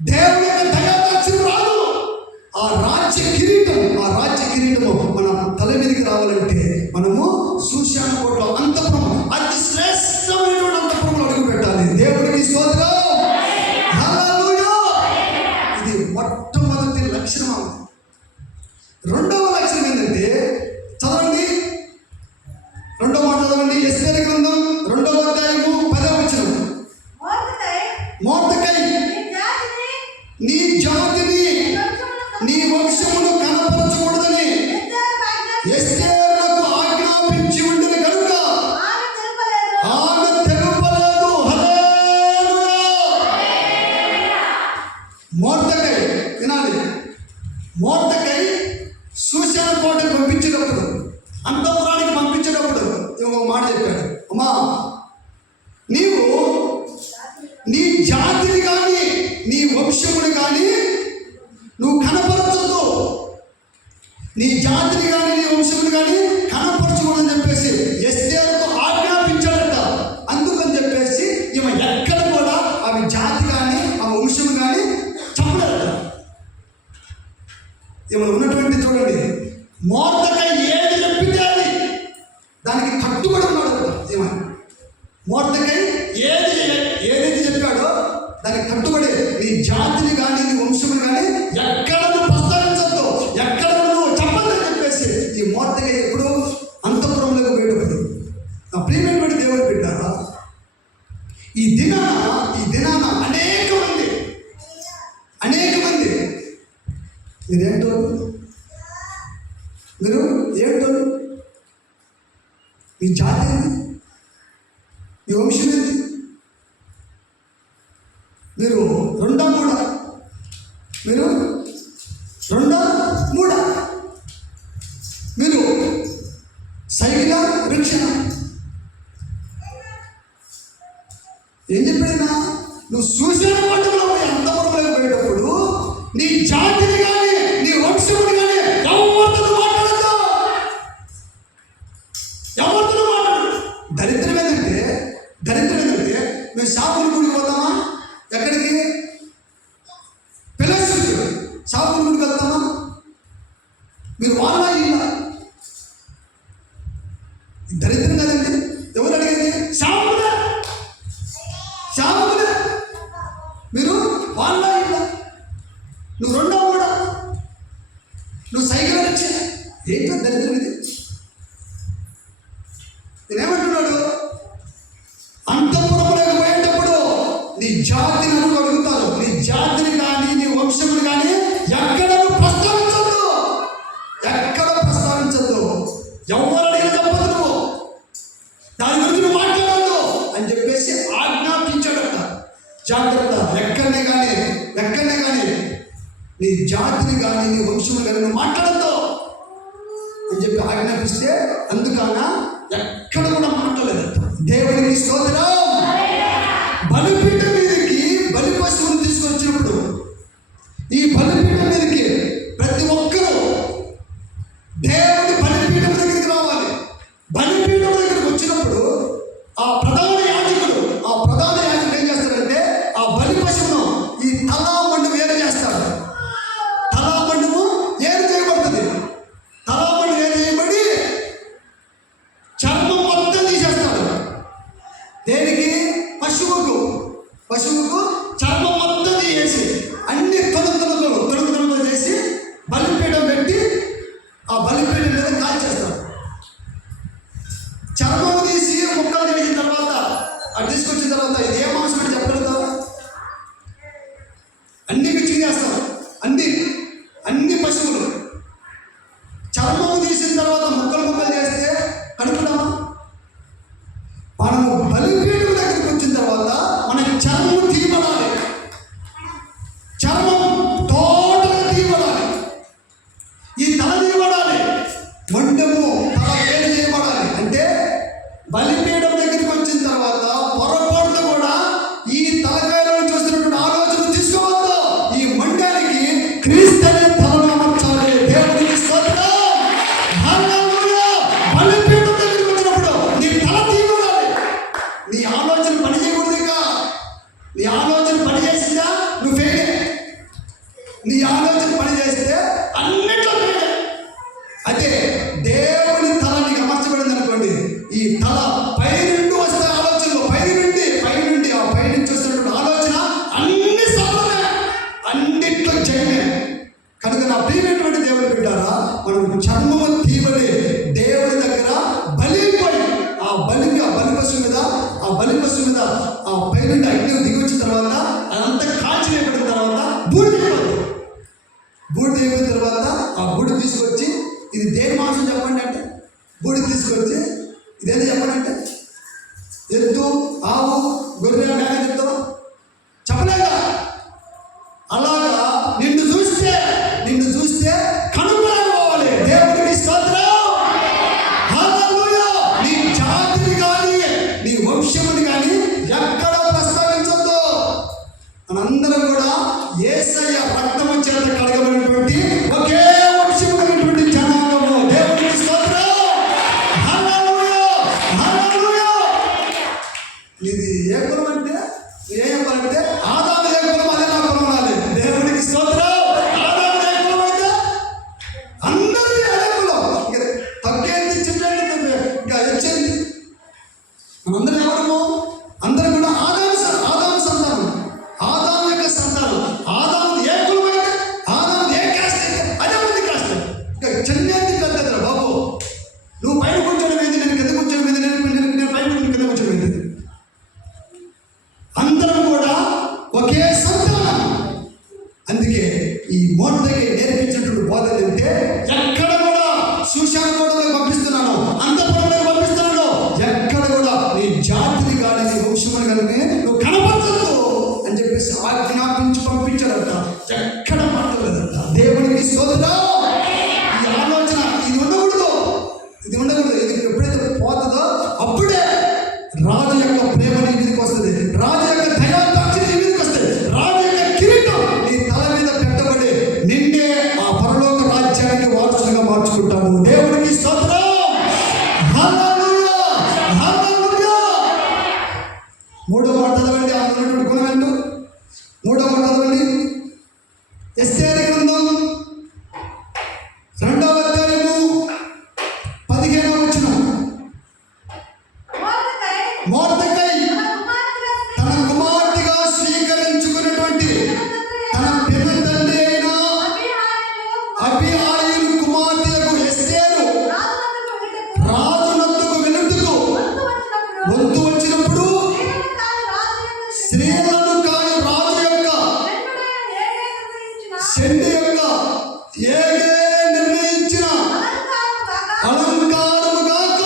దేవుని యొక్క దయాదాక్షిణ్యం రాదు. ఆ రాజ్య కిరీటము మన తల మీదకి రావాలంటే మనము సూషాన్ కోటలో అంతఃపురం అతి శ్రేష్టమైనటువంటి అంతఃపురంలో అడుగు పెట్టాలి. దేవుడికి స్తోత్రం. హల్లెలూయా. ఇది మొట్టమొదటి లక్షణం. రెండవ లక్షణం ఏంటంటే చదవండి, రెండవ మాట చదవండి. ఎస్తేరు గ్రంథం 2వ అధ్యాయము 10వ వచనం. మోర్దెకై నీ జాతిని నీ వంశమును కనపరచకూడదని ఎస్తేరుకు ఆజ్ఞాపించి ఉండని కనుక ఆమె తెలుపలేదు. హల్లెలూయా. మొర్దెకై వినాలి. మొర్దెకై సూసన కోటకు పంపించేటప్పుడు, అంతఃపురానికి పంపించేటప్పుడు ఒక మాట చెప్పాడు. అమ్మా, నీవు నీ జాతిని కానీ నీ వంశముని కానీ నువ్వు కనపరచదు. నీ జాతిని కానీ నీ వంశముని కానీ కనపరచకూడదని చెప్పేసి ఎస్తేరుకు ఆజ్ఞాపించాడట. అందుకని చెప్పేసి ఈమె ఎక్కడ కూడా ఆమె జాతి కానీ ఆమె వంశము కానీ చెప్పలేదట. ఈమె ఉన్నటువంటి చూడండి, మొర్దెకై ఏది చెప్పితే అది దానికి కట్టుబడి ఉన్నాడు. ఈమె మొర్దెకై ఏదైతే చెప్పాడో దానికి కట్టుబడి నీ జాతిని కానీ నీ వంశముని కానీ ఎక్కడ నువ్వు ప్రస్తావించద్దు, ఎక్కడ నువ్వు చెప్పద్దని చెప్పేసి ఈ మొర్దెకై ఎప్పుడు అంతఃపురంలోకి బయటపడి. నా ప్రియమైనటువంటి దేవుడు పెట్టారా, ఈ దినాన అనేక మంది మీరు ఏంటో మీ జాతి ఏంది, మీ వంశం ఏంది, మీరు రెండా మూడా మీరు సైకిల రిక్షణ ఏం చెప్పాడినా, నువ్వు సూచన పట్టుకులో పోయి అంతపురంలోకి పోయేటప్పుడు నీ జాతిని కానీ నీ వంశముని కానీ ఎవరితో మాట్లాడద్దు. దరిద్రం ఏంటంటే మేము షాపుల గుడికి పోతామా, ఎక్కడికి పిల్లర్స్కి షాపుల గుడికి వెళ్తామా, మీరు వాళ్ళ ఇల్లా దరిద్రం కదండి. ఎవరు అడిగేది? షాపులే మీరు వాళ్ళ ఇల్లా, నువ్వు రెండో కూడా నువ్వు సైకిల్ వచ్చే ఏంటో దరిద్రం ఇది. నేనేమంటున్నాడు, అంతఃపురంలోకి పోయేటప్పుడు నీ జాతిని అడుగుతారు. నీ జాతిని కానీ నీ వంశముని కానీ ఎక్కడ ప్రస్తావించద్దు. ఎవరు అడిగిన చెప్పదు, నువ్వు దాని గురించి నువ్వు మాట్లాడద్దు అని చెప్పేసి ఆజ్ఞాపించాడట. జాగ్రత్త, ఎక్కడనే కానీ నీ జాతిని కానీ నీ వంశముని కానీ నువ్వు మాట్లాడద్దు అని చెప్పి ఆజ్ఞాపిస్తే అందుకన ఎక్కడ కూడా మాట్లాడలేదు. దేవునికి స్తోత్రం. బలిపీఠం మీదకి బలి పశువులు తీసుకొచ్చినప్పుడు ఈ బలిపీఠం మీదకి ప్రతి ఒక్కరూ దేవుడి బలిపీఠం దగ్గరికి రావాలి. బలిపీఠం దగ్గరికి వచ్చినప్పుడు ఆ ప్రధాన యాజకుడు ఏం చేస్తాడంటే ఆ బలి పశువును ఈ తలా మండు వేరు చేస్తాడు. తలా మండుము ఏరు చేయబడుతుంది. తలా మండు ఏరు చేయబడి చర్మం మొత్తం తీసేస్తాడు. దేనికి? పశువుకు చర్మం మొత్తం తీసేసి అన్ని తొలుతులు చేసి బలిపీఠం పెట్టి ఆ బలిపీఠం మీద కాల్చేస్తాడు. చర్మం తీసి ముక్కలు చేసిన తర్వాత అది తీసుకొచ్చిన తర్వాత ఇది ఏ మాంసం అని చెప్పగలుగుతావు? అన్ని మిక్సింగ్ చేస్తాం. అన్ని పశువులు చర్మం తీసిన తర్వాత ముక్కలు చేస్తే కడుపుదామా? మనము బలిపీఠం దగ్గరికి వచ్చిన తర్వాత మనకి చర్మం తీయబడాలి. చర్మం టోటల్గా తీయబడాలి. ఈ తల తీయబడాలి. మొండము తల వేరు చేయబడాలి. అంటే బలిపీఠం దగ్గరికి వచ్చిన తర్వాత పొరపాటున కూడా ఈ తలకాయలను చూస్తున్నటువంటి ఆలోచన తీసుకోవద్దు. ఈ మొండానికి క్రీస్తు అనే తలను అమర్చాలి. దేవునికి స్తోత్రం. హల్లెలూయా. బలిపీఠం దగ్గరికి వచ్చినప్పుడు నీ తల తీయబడాలి. నీ ఆలోచన పని చేయకూడదు. ఇంకా నీ ఆలోచన పని చేసిందా నువ్వు ఫెయిలే. నీ ఆలోచన పని చేస్తే అన్నిట్లో ఫెయిలే. అదే దేవుని తల నీకు అమర్చబడింది అనుకోండి, ఈ తల పై నుండి వస్తే ఆలోచనలు పైనుండి ఆ పైనుంచి వస్తున్నటువంటి ఆలోచన అన్ని సఫలమే, అన్నిట్లో జయమే. కనుక నా ప్రియమైనటువంటి దేవుని బిడ్డారా, మనం చర్మము తీయబడి దేవుడి దగ్గర బలిపోయి ఆ బలి పశువు మీద ఆ పైనుండి అగ్ని దిగి వచ్చిన తర్వాత అదంతా కాల్చి వేయబడిన తర్వాత బూడిదైపోతుంది. బూడిదైపోయిన తర్వాత ఆ బూడిద తీసుకొచ్చి ఇది దేని మాంసం చెప్పండి అంటే, బూడిద తీసుకొచ్చి ఇదేదో చెప్పండి అంటే, ఎద్దు, ఆవు, గొర్రె, మేక చెప్తావా? చెప్పలేదా? అలాగా నిన్ను చూస్తే కనుగొనకపోవాలి. దేవుడికి స్తోత్రం. హల్లెలూయా. నీ జాతిని కానీ నీ వంశముని కానీ ఎక్కడ ప్రస్తావించొద్దు. మనందరం కూడా యేసయ్య రక్తము చేత కడగబడినటువంటి ఒకే వంశమైనటువంటి జనాంగము. దేవుడికి స్తోత్రం. హల్లెలూయా. హల్లెలూయా. ఇది ఏ కులం అంటే చెప్పాలంటే ఆదాము ఏ కులం అదే నా కులం అనాలి. దేవుడికి స్తోత్రం. ఆదాము ఏ కులం అయితే అందరినీ అదే కులం. ఇక తగ్గేది చిన్నది ఇంకా ಹೆಚ್ಚేది. మనందరం ఎవరము? అందరం కూడా ఆదాము సంతానం. ఆదాము యొక్క సంతానం. ఆదాము ఏ కులం అయితే, ఆదాము ఏ కాస్ట్ అయితే అదే మంది కాస్ట్. ఇంకా చెన్నేది కట్టదురా బాబు. నువ్వు పైన కూర్చోడం ఏంది, నేను కింద కూర్చోడం ఏంది, నేను పైన కింద కూర్చోడం ఏంది. అందరం కూడా ఒకే సంతానం. అందుకే ఈ మోర్దెకై నేర్పించినటువంటి బోధ ఏంటంటే, ఎక్కడ కూడా సుషాన్ కోటలో పంపిస్తున్నాను, అంతఃపురంలో పంపిస్తున్నాను, ఎక్కడ కూడా నీ జాతిని కానీ నీ వంశముని కానీ నువ్వు కనపరచదు అని చెప్పేసి ఆజ్ఞాపించి పంపించాడట. ఎక్కడ మాట్లాడలేదట. దేవునికి స్తోత్రం. ఈ ఆలోచన ఇది ఉండకూడదు. ఇది ఎప్పుడైతే పోతుందో అప్పుడే రాజు యొక్క ప్రేమ నీ మీదకి వస్తుంది. రాజు యొక్క దయాదాక్షి నీ మీదకి వస్తుంది. రాజు యొక్క కిరీటం నీ తల మీద పెట్టబడి నిన్నే ఆ పరలోక రాజ్యానికి వారసులుగా మార్చుకుంటావు. దేవుడికి స్తోత్రం. హల్లెలూయా. హల్లెలూయా. మూడో మాట చదవండి. అందులో ఉన్నటువంటి గుణం ఏంటో మూడో మాట చదవండి. ఎస్తేరు గ్రంథం 2వ అధ్యాయము 15వ వచనం. మోర్దెకై తన కుమార్తెగా స్వీకరించుకున్నటువంటి తన పిన్న తండ్రి అయిన అబీహాయిలు కుమార్తెకు ఎస్తేరు రాజునొద్దకు వెలుటకు వంతు వచ్చినప్పుడు స్త్రీలను కాని రాజు యొక్క షెండి యొక్క ఏగే నిర్ణయించిన అలంకారము గాక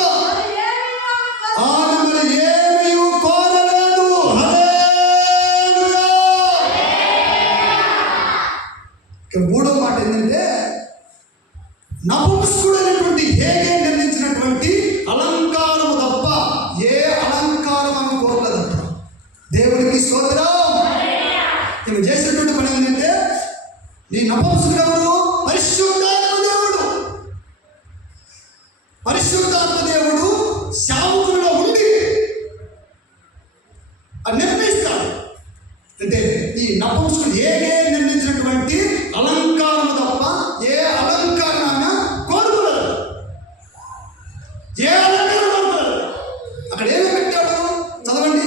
ఆమె మరి ఏమీ కోరలేదు. హల్లెలూయా. ఇక మూడో మాట ఏంటంటే, నపుంసకుడైనటువంటి హేగే నిర్ణయించినటువంటి అలంకారము తప్ప ఏ అలంకారం ఆమె కోరలేదట. దేవుడికి స్తోత్రం. ఈమె చేసినటువంటి పని ఏంటంటే, నీ నపుంసకుడు ఎవరు? పరిశుద్ధాత్మ దేవుడు. పరిశుద్ధాత్మ దేవుడు సేవకుల్లో ఉండి నిర్ణయిస్తాడు. అంటే ఈ నపుంసకుడు ఏగే నిర్ణయించినటువంటి అలంకారం తప్ప ఏ అలంకారాన్ని కోరుకోలేదు. ఏ అలంకారం కోరుకోలేదు. అక్కడ ఏమి పెట్టాడు చదవండి.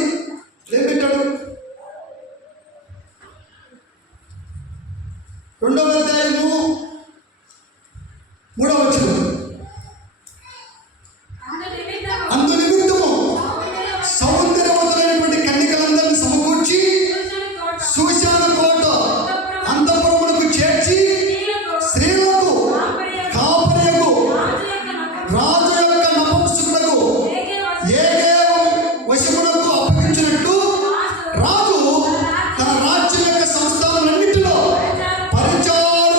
ఏం పెట్టాడు? 2వ అధ్యాయము 3వ వచనం. అందు నిమిత్తము సౌందర్యవంతులైనటువంటి కన్యకలందరినీ సమకూర్చి సూశాన కోట అంతఃపురమునకు చేర్చి స్త్రీలకు కాపరియకు రాజు యొక్క నపుంసకులకు ఏగే వశమునకు అప్పగించినట్టు రాజు తన రాజ్యం యొక్క సంస్థానాలన్నింటిలో పరిచారకులను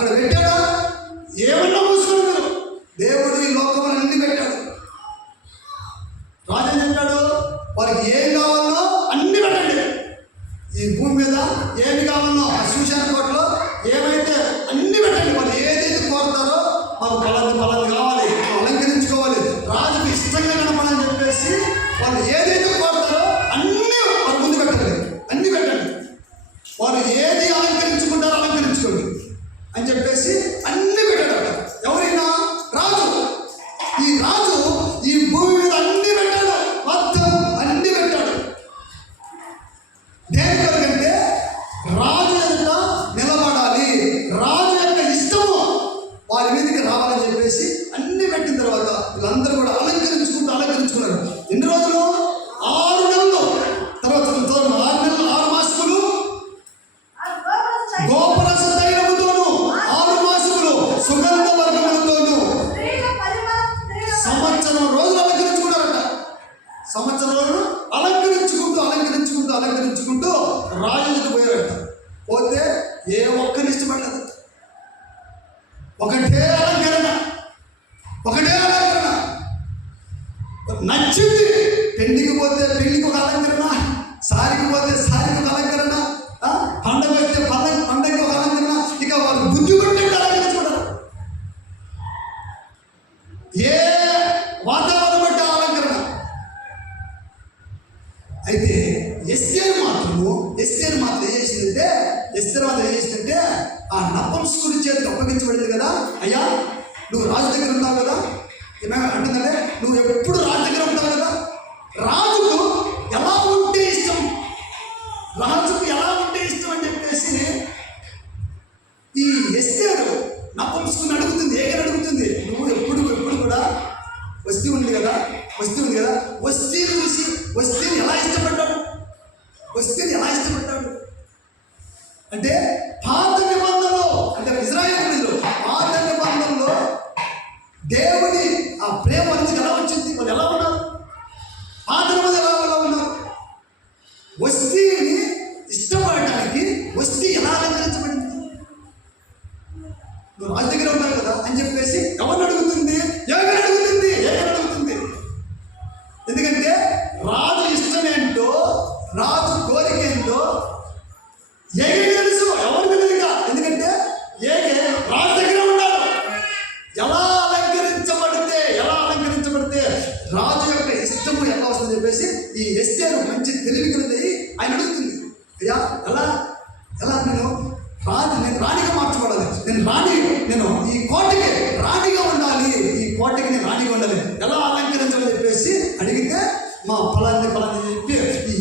అక్కడ పెట్టాడా? ఏమన్నా మూసుకొని మీరు. దేవుడు ఈ లోకంలో అన్ని పెట్టాడు. రాజు ఏం చెప్పాడు? వారికి ఏం కావాలో అన్ని పెట్టండి. ఈ భూమి మీద ఏమి కావాలో ఆ శూషణ కోటలో ఏమైతే అన్ని పెట్టండి. వాళ్ళు ఏదైతే కోరుతారో మాకు పలాది కావాలి, అలంకరించుకోవాలి, రాజుకు ఇష్టంగా కనపడాలని చెప్పేసి వాళ్ళు ఏదైతే కోరుతారో అన్నీ వారి ముందు పెట్టండి. అన్ని పెట్టండి. వారు ఏది అలంకరించుకుంటారో అలంకరించుకోండి అని చెప్పేసి అన్ని పెట్టాడు. ఎవరైనా రాజు, ఈ రాజు ఈ భూమి మీద అన్ని పెట్టాడు. మొత్తం అన్ని పెట్టాడు. దేని కొరకంటే రాజు ఎంత నిలబడాలి, రాజు యొక్క ఇష్టము వారి మీదకి రావాలని చెప్పేసి అన్ని పెట్టిన తర్వాత వీళ్ళందరూ కూడా అలంకరించుకున్నారు. ఎన్ని రోజులు? 6 నెలలు. తర్వాత 6 నెలలు 6 మాసములు గోపరస తైలముతోను, 6 మాసములు సుగంధ వర్గములతోను సంవత్సరం రోజులు అలంకరించుకున్నారట. సంవత్సరం రోజులు అలంకరించుకుంటూ రాజులకు పోయారట. పోతే ఏ ఒక్కరిని ఇష్టపడలేదు. ఒకటే అలంకరణ. నచ్చింది. పెళ్లికి పోతే పెళ్లికి ఒక అలంకరణ, సారికి పోతే సారికి ఒక అలంకరణ, పండగ వస్తే పండగకి ఒక అలంకరణ. ఇక వాళ్ళు బుద్ధి కొట్టి అలంకరించుకుంటారు. ఏ వాతావరణం బట్టి అలంకరణ. అయితే ఎస్తేరు మాత్రం ఏం చేసిందంటే ఆ నపుంసకుడి చేతికి అప్పగించబడింది కదా. అయ్యా నువ్వు రాజు దగ్గర ఉంటావు కదా, ఏమేమి అంటుందంటే నువ్వు ఎప్పుడు రాజు దగ్గర ఉంటావు కదా, రాజుకు ఎలా ఉంటే ఇష్టం అని చెప్పేసి ఈ ఎస్తేరు నపుంసకుని అడుగుతుంది. అడుగుతుంది, నువ్వు ఎప్పుడు కూడా వస్తీ ఉంది కదా, వస్తీని చూసి వస్తీని ఎలా ఇష్టపడ్డాడు అంటే పాత నిబంధనలో, అంటే ఇశ్రాయేలు పాత నిబంధనలో దేవుని ఆ ప్రేమ అనేది ఎలా వచ్చింది? వాళ్ళు ఎలా ఉన్నారు? పాత నిబంధన ఎలా ఉన్నారు? వస్తీని ఇష్టపడటానికి వస్తీ ఎలా అలంకరించబడింది? నువ్వు రాజు దగ్గర ఉన్నావు కదా అని చెప్పేసి ఎవరిని అడుగుతుంది? ఏమని అడుగుతుంది? ఎందుకంటే రాజు ఇష్టమేంటో, రాజు కోరిక ఏంటో ఏగే తెలుసు. ఎవరు తెలియదు ఇంకా. ఎందుకంటే ఏగే రాజు దగ్గర ఉన్నాడు. ఎలా అలంకరించబడితే రాజు యొక్క ఇష్టము ఎలా వస్తుందని చెప్పేసి ఈ ఎస్తేరు మంచి తెలివి కలిగి ఆయన అడుగుతుంది. అయ్యా ఎలా నేను రాణిగా మార్చబడాలి, నేను ఈ కోటకి రాణిగా ఉండాలి, నేను రాణిగా ఉండాలి, ఎలా అలంకరించాలని చెప్పేసి అడిగితే మా ఫలాన్ని చెప్పి ఈ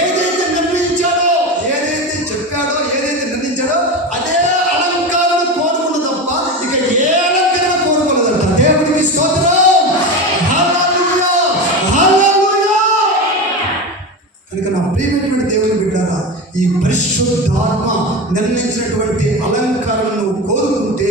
ఏదైతే నిర్ణయించాడో, ఏదైతే చెప్పాడో, ఏదైతే నిర్ణయించాడో అదే అలంకారం కోరుకున్న తప్ప ఇక ఏ అలంకరణ కోరుకోలేదంట. దేవుడికి స్తోత్రం. కనుక నా ప్రియమైనటువంటి దేవుని బిడ్డలారా, ఈ పరిశుద్ధాత్మ నిర్ణయించినటువంటి అలంకారాలను కోరుకుంటే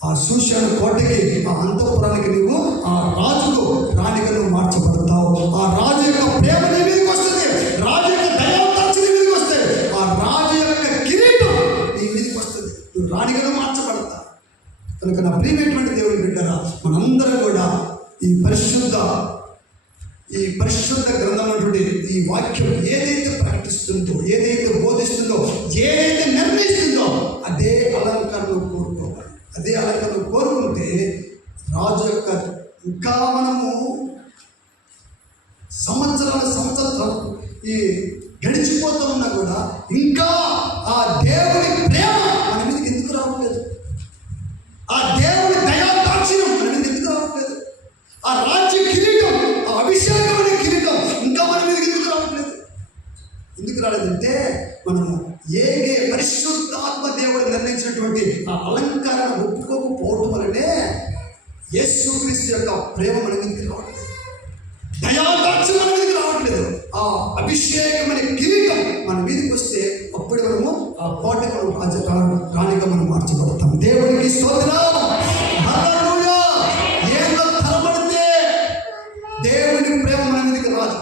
ఆ శూషణ కోటకి, ఆ అంతఃపురానికి నువ్వు ఆ రాజుకు రాణిగా నువ్వు మార్చబడతావు. ఆ రాజు యొక్క ప్రేమ నీ మీదకి వస్తుంది, రాజు యొక్క దయాదాక్షి నీ మీదకి వస్తాయి, ఆ రాజు యొక్క కిరీటం నీ మీదకి వస్తుంది, నువ్వు రాణిగా మార్చబడతావు. కనుక నా ప్రియమైనటువంటి దేవుని బిడ్డరా, మనందరం కూడా ఈ పరిశుద్ధ గ్రంథమైనటువంటి ఈ వాక్యం ఏదైతే ప్రకటిస్తుందో, ఏదైతే బోధిస్తుందో, ఏదైతే నిర్ణయిస్తుందో అదే అలంకరణ కోరుకోవాలి. అదే అలంకరణ కోరుకుంటే రాజు యొక్క ఇంకా మనము సంవత్సరాలు ఈ గడిచిపోతూ ఉన్నా కూడా ఇంకా ఆ దేవుని ప్రేమ మన మీదకి ఎందుకు రావట్లేదు? ఆ దేవుని దయాదాక్షిణ్యం మన మీదకి ఎందుకు రావట్లేదు? ఆ రాజ్య కిరీటం, ఆ అభిషేకం అనే కిరీటం ఇంకా మన మీదకి ఎందుకు రావట్లేదు? ఎందుకు రాలేదంటే మనము పరిశుద్ధాత్మ దేవుడు నిర్ణయించినటువంటి ఆ అలంకరణ ఒప్పుకోకపోవడం వల్లనే యేసుక్రీస్తు యొక్క ప్రేమ మన మీదకి రావట్లేదు, దయాదాక్షిణ్యం మన మీదకి రావట్లేదు. ఆ అభిషేకం అనే కిరీటం మన మీదకి వస్తే అప్పుడు మనము ఆ కోటకు రాణిగా మనం మార్చబడతాం. దేవుడికి స్తోత్రం. హల్లెలూయా. ఏళ్ళ తరబడితే దేవుని ప్రేమ మన మీదకి రాదు.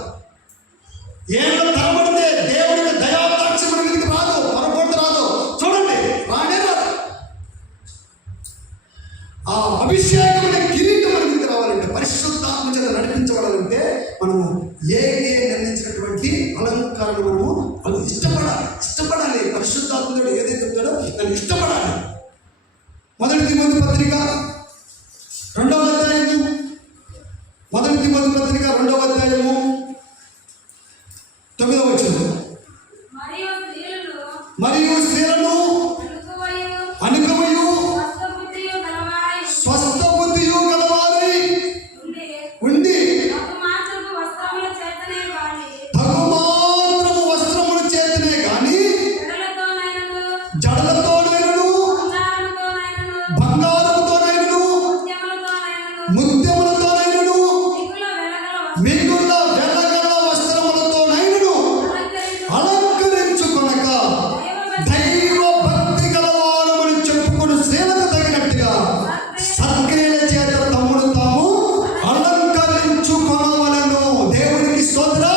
ఏళ్ళ తరబడితే దేవుడికి దయాదాక్షిణ్యం మన మీదకి రాదు, పొరపాటు రాదు. చూడండి, రానే రాదు. చెప్తాడో నన్ను ఇష్టపడాలి. మొదటి తిమోతి పత్రిక 2వ అధ్యాయము, మొదటి తిమోతి పత్రిక 2వ అధ్యాయము 9వ వచనం. మరియు స్త్రీలను అనుకమయు స్వస్థ బుద్ధియు గలవారై ఉండి తగు మాత్రము వస్త్రముల చేతనే గాని జడలతోనైనను బంగారముతోనైనను ముత్యములతోనైనను మిగుల వెలగల వస్త్రములతోనైనను అలంకరించుకొనక దైవ భక్తి గలవారమని చెప్పుకొని సేవకు తగినట్టుగా సత్క్రియల చేత తమ్ముడు తాము అలంకరించుకొనవలెను. దేవునికి స్తోత్రం.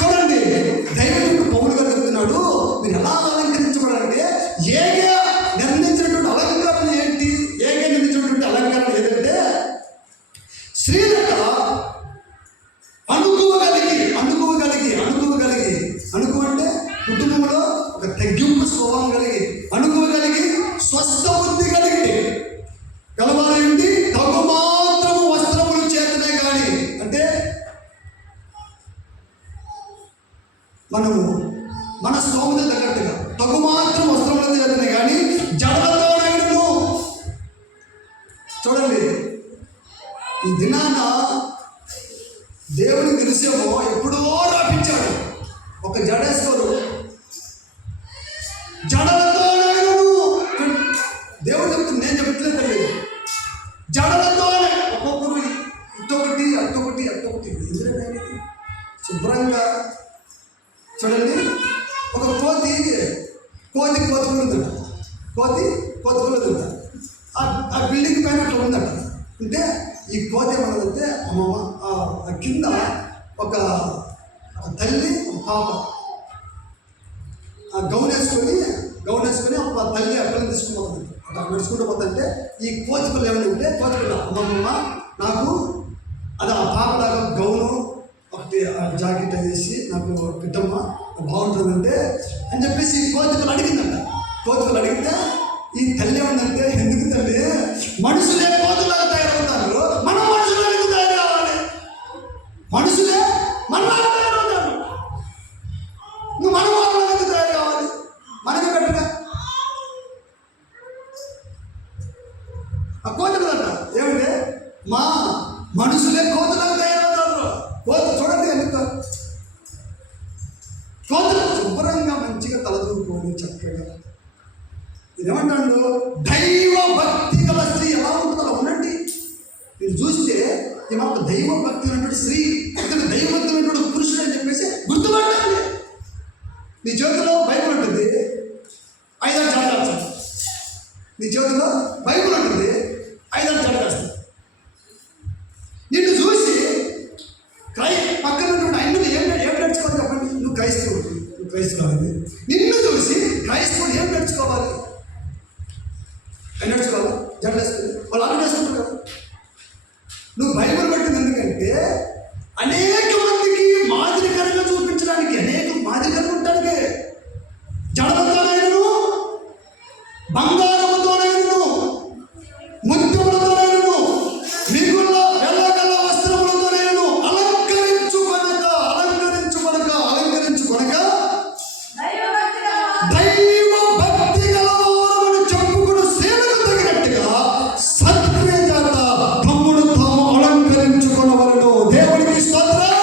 చూడండి, దైవజనుడు పౌలు గారు చెప్తున్నాడు, మీరు ఎలా అలంకరించబడాలంటే ఏగే నిర్ణయించినటువంటి అలంకరణ ఏంటి? ఏగే నిర్ణయించినటువంటి అలంకరణ ఏదంటే స్త్రీలట అణుకువ అంటే కుటుంబంలో ఒక తగ్గింపు స్వభావం కలిగి, అణుకువ కలిగి, స్వస్థ బుద్ధి కలిగి గలవారై ఉండి తగు మాత్రము వస్త్రములు చేతనే కానీ, అంటే మనము మన స్తోమత తగ్గట్టుగా తగు మాత్రం వస్త్రములు చేతనే కానీ జడలతోనైనను. చూడండి, ఈ దినాన దేవుని తెలిసేమో ఎప్పుడో రాపించాడు. ఒక జడేసుకోరు, జడలతోనైనను. దేవుడు చెప్తుంది, నేను చెప్పట్లేదు. జడలతోనే ఒక్కొక్కరు ఇట్టొకటి అట్టొకటి ఎందుకంటే శుభ్రంగా. చూడండి, ఒక కోతి ఉందట, ఆ బిల్డింగ్ పైన అట్లా ఉందట. అంటే ఈ కోతి ఏమన్నదంటే ఆ కింద ఒక తల్లి ఒక పాప గౌన్ వేసుకొని ఒక తల్లి అక్కడ తీసుకుపోతుంది. అట్లా నడుచుకుంటూ పోతుంటే ఈ కోతి పిల్ల ఏమంటే, కోతి పిల్ల అమ్మమ్మ నాకు అది ఆ పాపలాగా గౌను ఒకటి జాకెట్ వేసి నాకు పెట్టమ్మ బాగుంటుందంటే అని చెప్పేసి కోతి పిల్ల అడిగిందంట. కోతి పిల్ల అడిగితే ఈ తల్లి ఏమందంటే, ఎందుకు తల్లి, మనుషులే కోతులాగా తయారవుతారు, మనం మనుషులు ఎందుకు తయారు కావాలి? మనుషులే మనలాగా తయారవుతారు, నువ్వు మన వాళ్ళ ఎందుకు తయారు కావాలి? మనకి కట్టుగా ఆ కోతులంట ఏమంటే, మా మనుషులే కోతులాగా తయారవుతారు. కోతులు చూడండి, ఎందుకు కోతులు శుభ్రంగా మంచిగా తలదూరుకోని చక్కగా. ఇదేమంటాడు, దైవ భక్తి గల స్త్రీ ఎలా ఉంటుందో అలా ఉండండి. మీరు చూస్తే ఏమంటే దైవ భక్తి ఉన్నటువంటి స్త్రీ, అతను దైవభక్తి ఉన్నటువంటి పురుషుడు అని చెప్పేసి గుర్తుపట్టండి. నీ చేతిలో బైబిల్ ఉంటుంది, 5 జడ కాస్తాడు. నీ చేతిలో బైబిల్ ఉంటుంది, 5 జడ కాస్తాడు. నిన్ను చూసి పక్కన ఉన్నటువంటి ఆయనని ఏం నడుచుకోవాలి చెప్పండి? నువ్వు క్రైస్తవుడు. నిన్ను చూసి క్రైస్తవుడు ఏం నడుచుకోవాలి? నడుచుకోవాలి, జడలు వేసుకుని వాళ్ళు అలా వేసుకుంటారు కదా. నువ్వు బైబిల్ పట్టింది ఎందుకంటే అనేక మందికి మాదిరికరంగా చూపించడానికి, అనేక మాదిరికరంగా ఉండడానికి. జడలతోనైనను బంగారముతోనైనను ముత్యములతోనైనను మిగుల వెల్లగల వస్త్రములతోనైనను అలంకరించుకొనక దైవ భక్తి గలవారమని చెప్పుకుని సేవకు తగినట్టుగా సత్క్రియ చేత తమ్ముడు తాము అలంకరించుకొనవలెను. దేవునికి స్తోత్రం.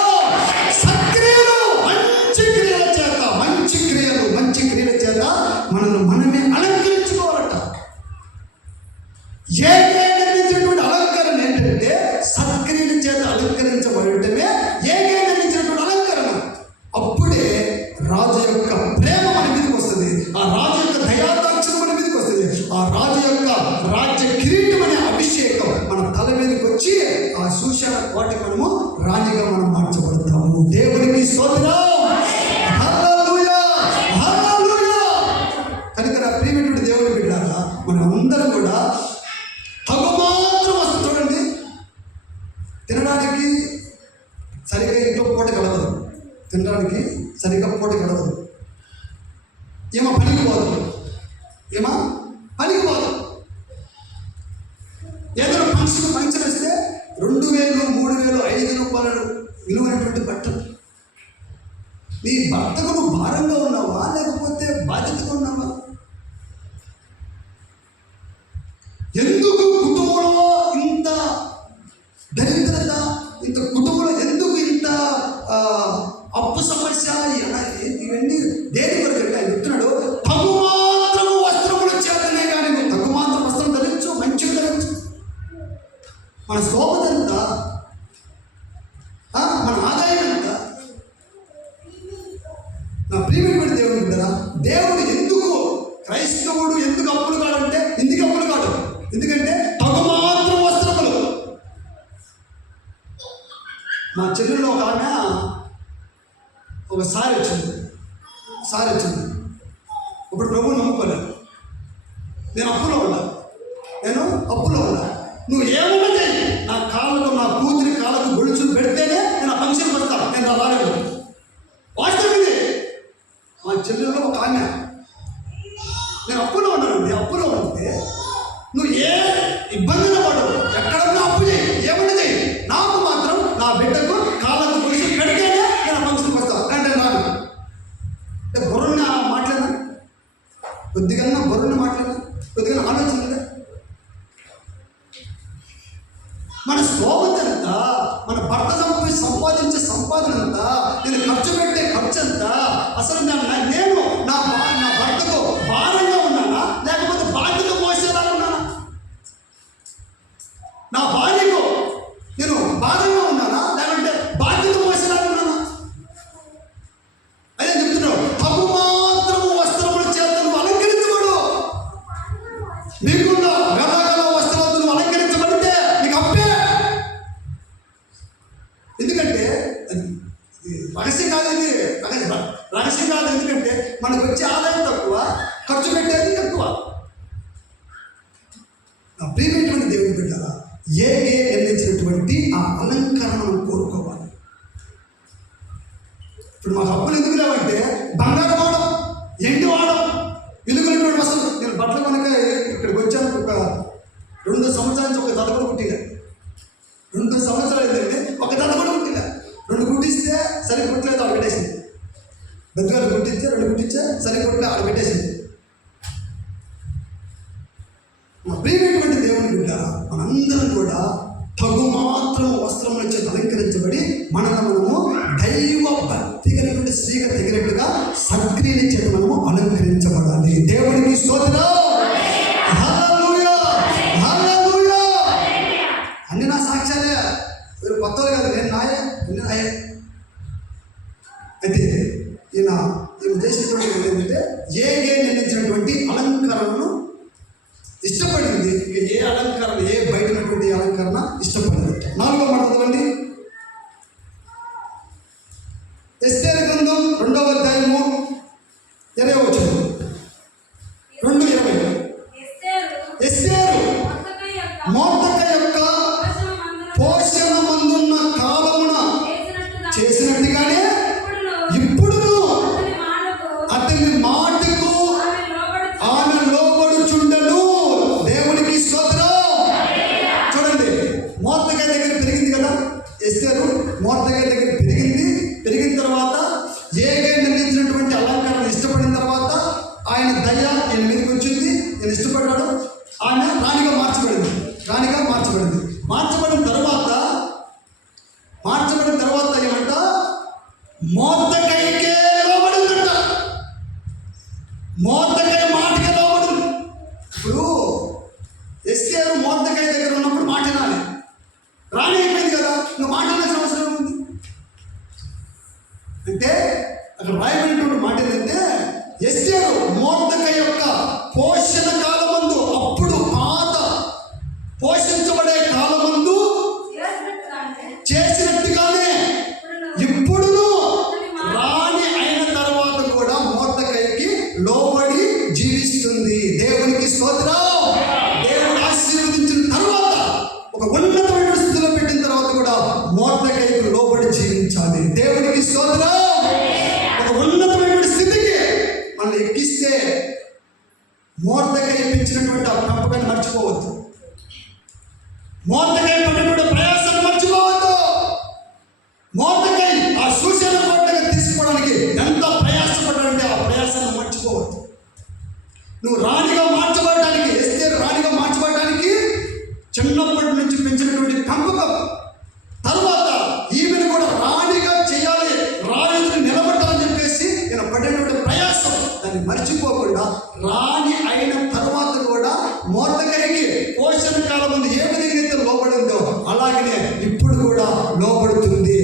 సత్క్రియలు, మంచి క్రియల చేత మనల్ని మనమే అలంకరించుకోవాలట. ఏకైనటువంటి అలంకరణ ఏంటంటే సత్క్రియల చేత అలంకరించబడటమే ఏకైనటువంటి అలంకరణ. అప్పుడే రాజు యొక్క ప్రేమ మన మీదకి వస్తుంది, ఆ రాజు యొక్క దయాదాక్షిణ్యం మన మీదకి వస్తుంది, ఆ రాజు యొక్క రాజ్య కిరీటం అనే అభిషేకం మన తల మీదకి వచ్చి ఆ సూషణ కోటి మనము రాణిగా మనం మార్చబడతాము. దేవునికి స్తోత్రం. హల్లెలూయా, హల్లెలూయా. కనుక నా ప్రియమైనటువంటి దేవుని బిడ్డలారా, మనం అందరం కూడా తగు మాత్రం వస్తుంది. చూడండి, తినడానికి సరిగ్గా ఇంట్లో పూట గడవదు, తినడానికి సరిగ్గా పూట గడవదు, ఏమో పనికి పోదు. మన స్తోమత ఎంత, మన ఆదాయం ఎంత? నా ప్రియమైన దేవుడు కదా, దేవుడు ఎందుకు క్రైస్తవుడు ఎందుకు అప్పులు కాడంటే ఎందుకు అప్పులు కాడు, ఎందుకంటే తగు మాత్రం వస్త్రములు. మా చెల్లెల్లో ఒక ఆమె ఒకసారి వచ్చింది. ఇప్పుడు ప్రభువు నమ్ముకోలేదు. నేను అప్పులో ఉన్నా. నువ్వు ఏమన్నా చేయి, నా కాళ్ళకు, నా కూతురి కాళ్ళకు గొలుసులు పెడితేనే నేను ఆ ఫంక్షన్కి వస్తాను, నేను రాలేదు. వాస్తవం ఇది. మా చెల్లెల్లో ఒక ఆమె, నేను అప్పులో ఉంటే నువ్వు ఏ ఇబ్బందిలో పడు, ఎక్కడన్నా అప్పు చేయి, ఏమన్నా చేయి, నాకు మాత్రం నా బిడ్డకు కాళ్ళకు గొలుసులు పెడితేనే నేను ఆ ఫంక్షన్కి వస్తాను అంటే రాను. అంటే బుర్రని మాట్లాడినా, కొద్దిగా ఆలోచన. మన స్తోమత ఎంత, మన భర్త సంపాదించే సంపాదన ఎంత, నేను ఖర్చు పెట్టే ఖర్చు ఎంత, అసలు నేను నా భర్తకు భారంగా ఉన్నానా లేకపోతే బాధ్యత మోసేలాగా ఉన్నానా? నా భార్యకు నేను భారంగా ఉన్నానా లేకుంటే బాధ్యత మోసేలాగా ఉన్నానా? అదే చెప్తున్నాడు, తగు మాత్రము వస్త్రముల చేత నువ్వు అలంకరించబడు. నీకున్న గలగల వస్త్రాలతో నువ్వు అలంకరించబడితే నీకు అప్పే. ఎందుకంటే రహస్యం కాదు, ఎందుకంటే మనకు వచ్చే ఆదాయం తక్కువ, ఖర్చు పెట్టేది ఎక్కువ. నా ప్రియమైనటువంటి దేవుని బిడ్డలారా, నిర్ణయించినటువంటి ఆ అలంకరణను కోరుకోవాలి. ఇప్పుడు మాకు అప్పులు ఎందుకు లేవంటే బంగారం వాడడం, ఎండి వాడడం, వెలుగునటువంటి వస్తువులు. నేను బట్టల కనుక ఇక్కడికి వచ్చాను, ఒక 2 సంవత్సరాల నుంచి ఒక జత కూడా కుట్టిగా. 2 సంవత్సరాలు ఏంటంటే ఒక జత కూడా కుట్టిగా. 2 కుట్టిస్తే సరి కుట్టలేదు, ఆడ పెట్టేసింది. పెద్దగారు కుట్టించే 2 కుట్టించే సరి కుట్టలే, ఆడ పెట్టేసింది. మా ప్రియమైనటువంటి దేవుని బిడ్డ, మనందరం కూడా తగు మాత్రం వస్త్రముల చేత అలంకరించబడి మనము దైవ భక్తి కలిగినటువంటి స్త్రీగా తగినట్టుగా సక్రియల చేత మనము అలంకరించబడాలి. దేవునికి స్తోత్రం. హల్లెలూయా, హల్లెలూయా. అన్ని నా సాక్ష్యాలే, మీరు కొత్తలు కాదు, నేను నాయే, అన్ని నాయే. అయితే ఈయన చేసినటువంటి ఏంటంటే నిర్ణయించినటువంటి అలంకరణను ఇష్టపడింది. ఇక ఏ అలంకరణ, ఏ బయటటువంటి అలంకరణ ఇష్టపడింది. 4వ మాట చదవండి. ఎస్తేరు గ్రంథం 2వ అధ్యాయము 20వ వచనం. 2:20. ఎస్తేరు మొర్దెకై యొక్క పోషణ మందున్న కాలమున చేసినట్టుగానే ఇప్పుడును అతని మాటకు ఆమె లోబడుచుండెను. దేవునికి స్తోత్రం. చూడండి, మొర్దెకై దగ్గర పెరిగింది కదా ఎస్తేరు. మొర్దెకై దగ్గర పెరిగిన తర్వాత నిర్ణయించినటువంటి అలంకరణ ఇష్టపడిన తర్వాత ఆయన దయ ఈయన మీదకి వచ్చింది. నేను ఇష్టపడ్డాడు. ఆయన రాణిగా మార్చబడింది. మార్చబడిన తర్వాత ఏమంట, మొర్దెకైకే లోబడిందంట. మొర్దెకై మాటకే లోబడింది. ఇప్పుడు ఎస్తేరు మొర్దెకై దగ్గర ఉన్నప్పుడు మాట వినాలి. రాణి అయిపోయింది కదా, ఇంకా మాట వినాల్సిన అవసరం ఉంది. అంటే అక్కడ రాయబడినటువంటి మాట ఏంటంటే, ఎస్తేరు మొర్దెకై యొక్క పోషణ కాలమందు, అప్పుడు పాత పోషించబడే కాలమందు చేసినట్టుగానే ఇప్పుడును రాణి అయిన తర్వాత కూడా మొర్దెకైకి లోబడి జీవిస్తుంది. దేవునికి స్తోత్రం. దేవుడు ఆశీర్వదించిన తర్వాత, ఒక ఉన్నతమైన స్థితిలో పెట్టిన తర్వాత కూడా మొర్దెకైకి లోబడి జీవించాలి. దేవునికి స్తోత్రం. ఒక ఉన్నతమైన స్థితికి మనల్ని ఎక్కిస్తే మొర్దెకై పెంచినటువంటి ఆ పెంపకాన్ని మర్చిపోవద్దు. మొర్దెకై పడినటువంటి ప్రయాసాన్ని మర్చిపోవద్దు. మొర్దెకై ఆ సూచన కోటగా తీసుకోవడానికి ఎంత ప్రయాసపడ్డాడంటే ఆ ప్రయాసాన్ని మర్చిపోవద్దు. నువ్వు రాణిగా మార్చబడడానికి, ఎస్తేరు రాణిగా మార్చబడడానికి చిన్నప్పటి నుంచి పెంచినటువంటి పెంపకం, తర్వాత ఈమెను కూడా రాణిగా చేయాలి, రాజుని నిలబడాలని చెప్పేసి నేను పడినటువంటి ప్రయాసం, దాన్ని మర్చిపోకుండా రాణి అయిన తర్వాత కూడా మొర్దెకైకి పోషణ కాలం ముందు ఏ విధంగా అయితే లోబడిందో అలాగనే ఇప్పుడు కూడా లోబడుతుంది.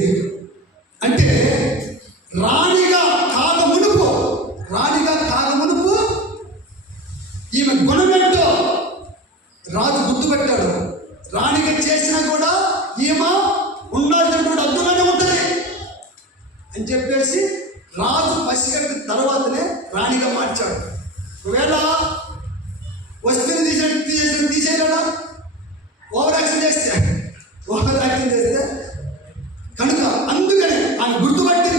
అంటే రాణిగా కాకమునుపు ఈమె గుణమేంటో రాజు గుర్తుపెట్టాడు. రాణిగా చేసినా కూడా ఈమె ఉండాల్సినటువంటి అద్దులోనే ఉంటుంది అని చెప్పేసి రాజు పసిగట్టిన తర్వాతనే రాణిగా మార్చాడు. ఒకవేళ వస్తువుని తీసేయడా ఓవర్ యాక్షన్ చేస్తే కనుక అందుకని ఆమె గుర్తుపట్టి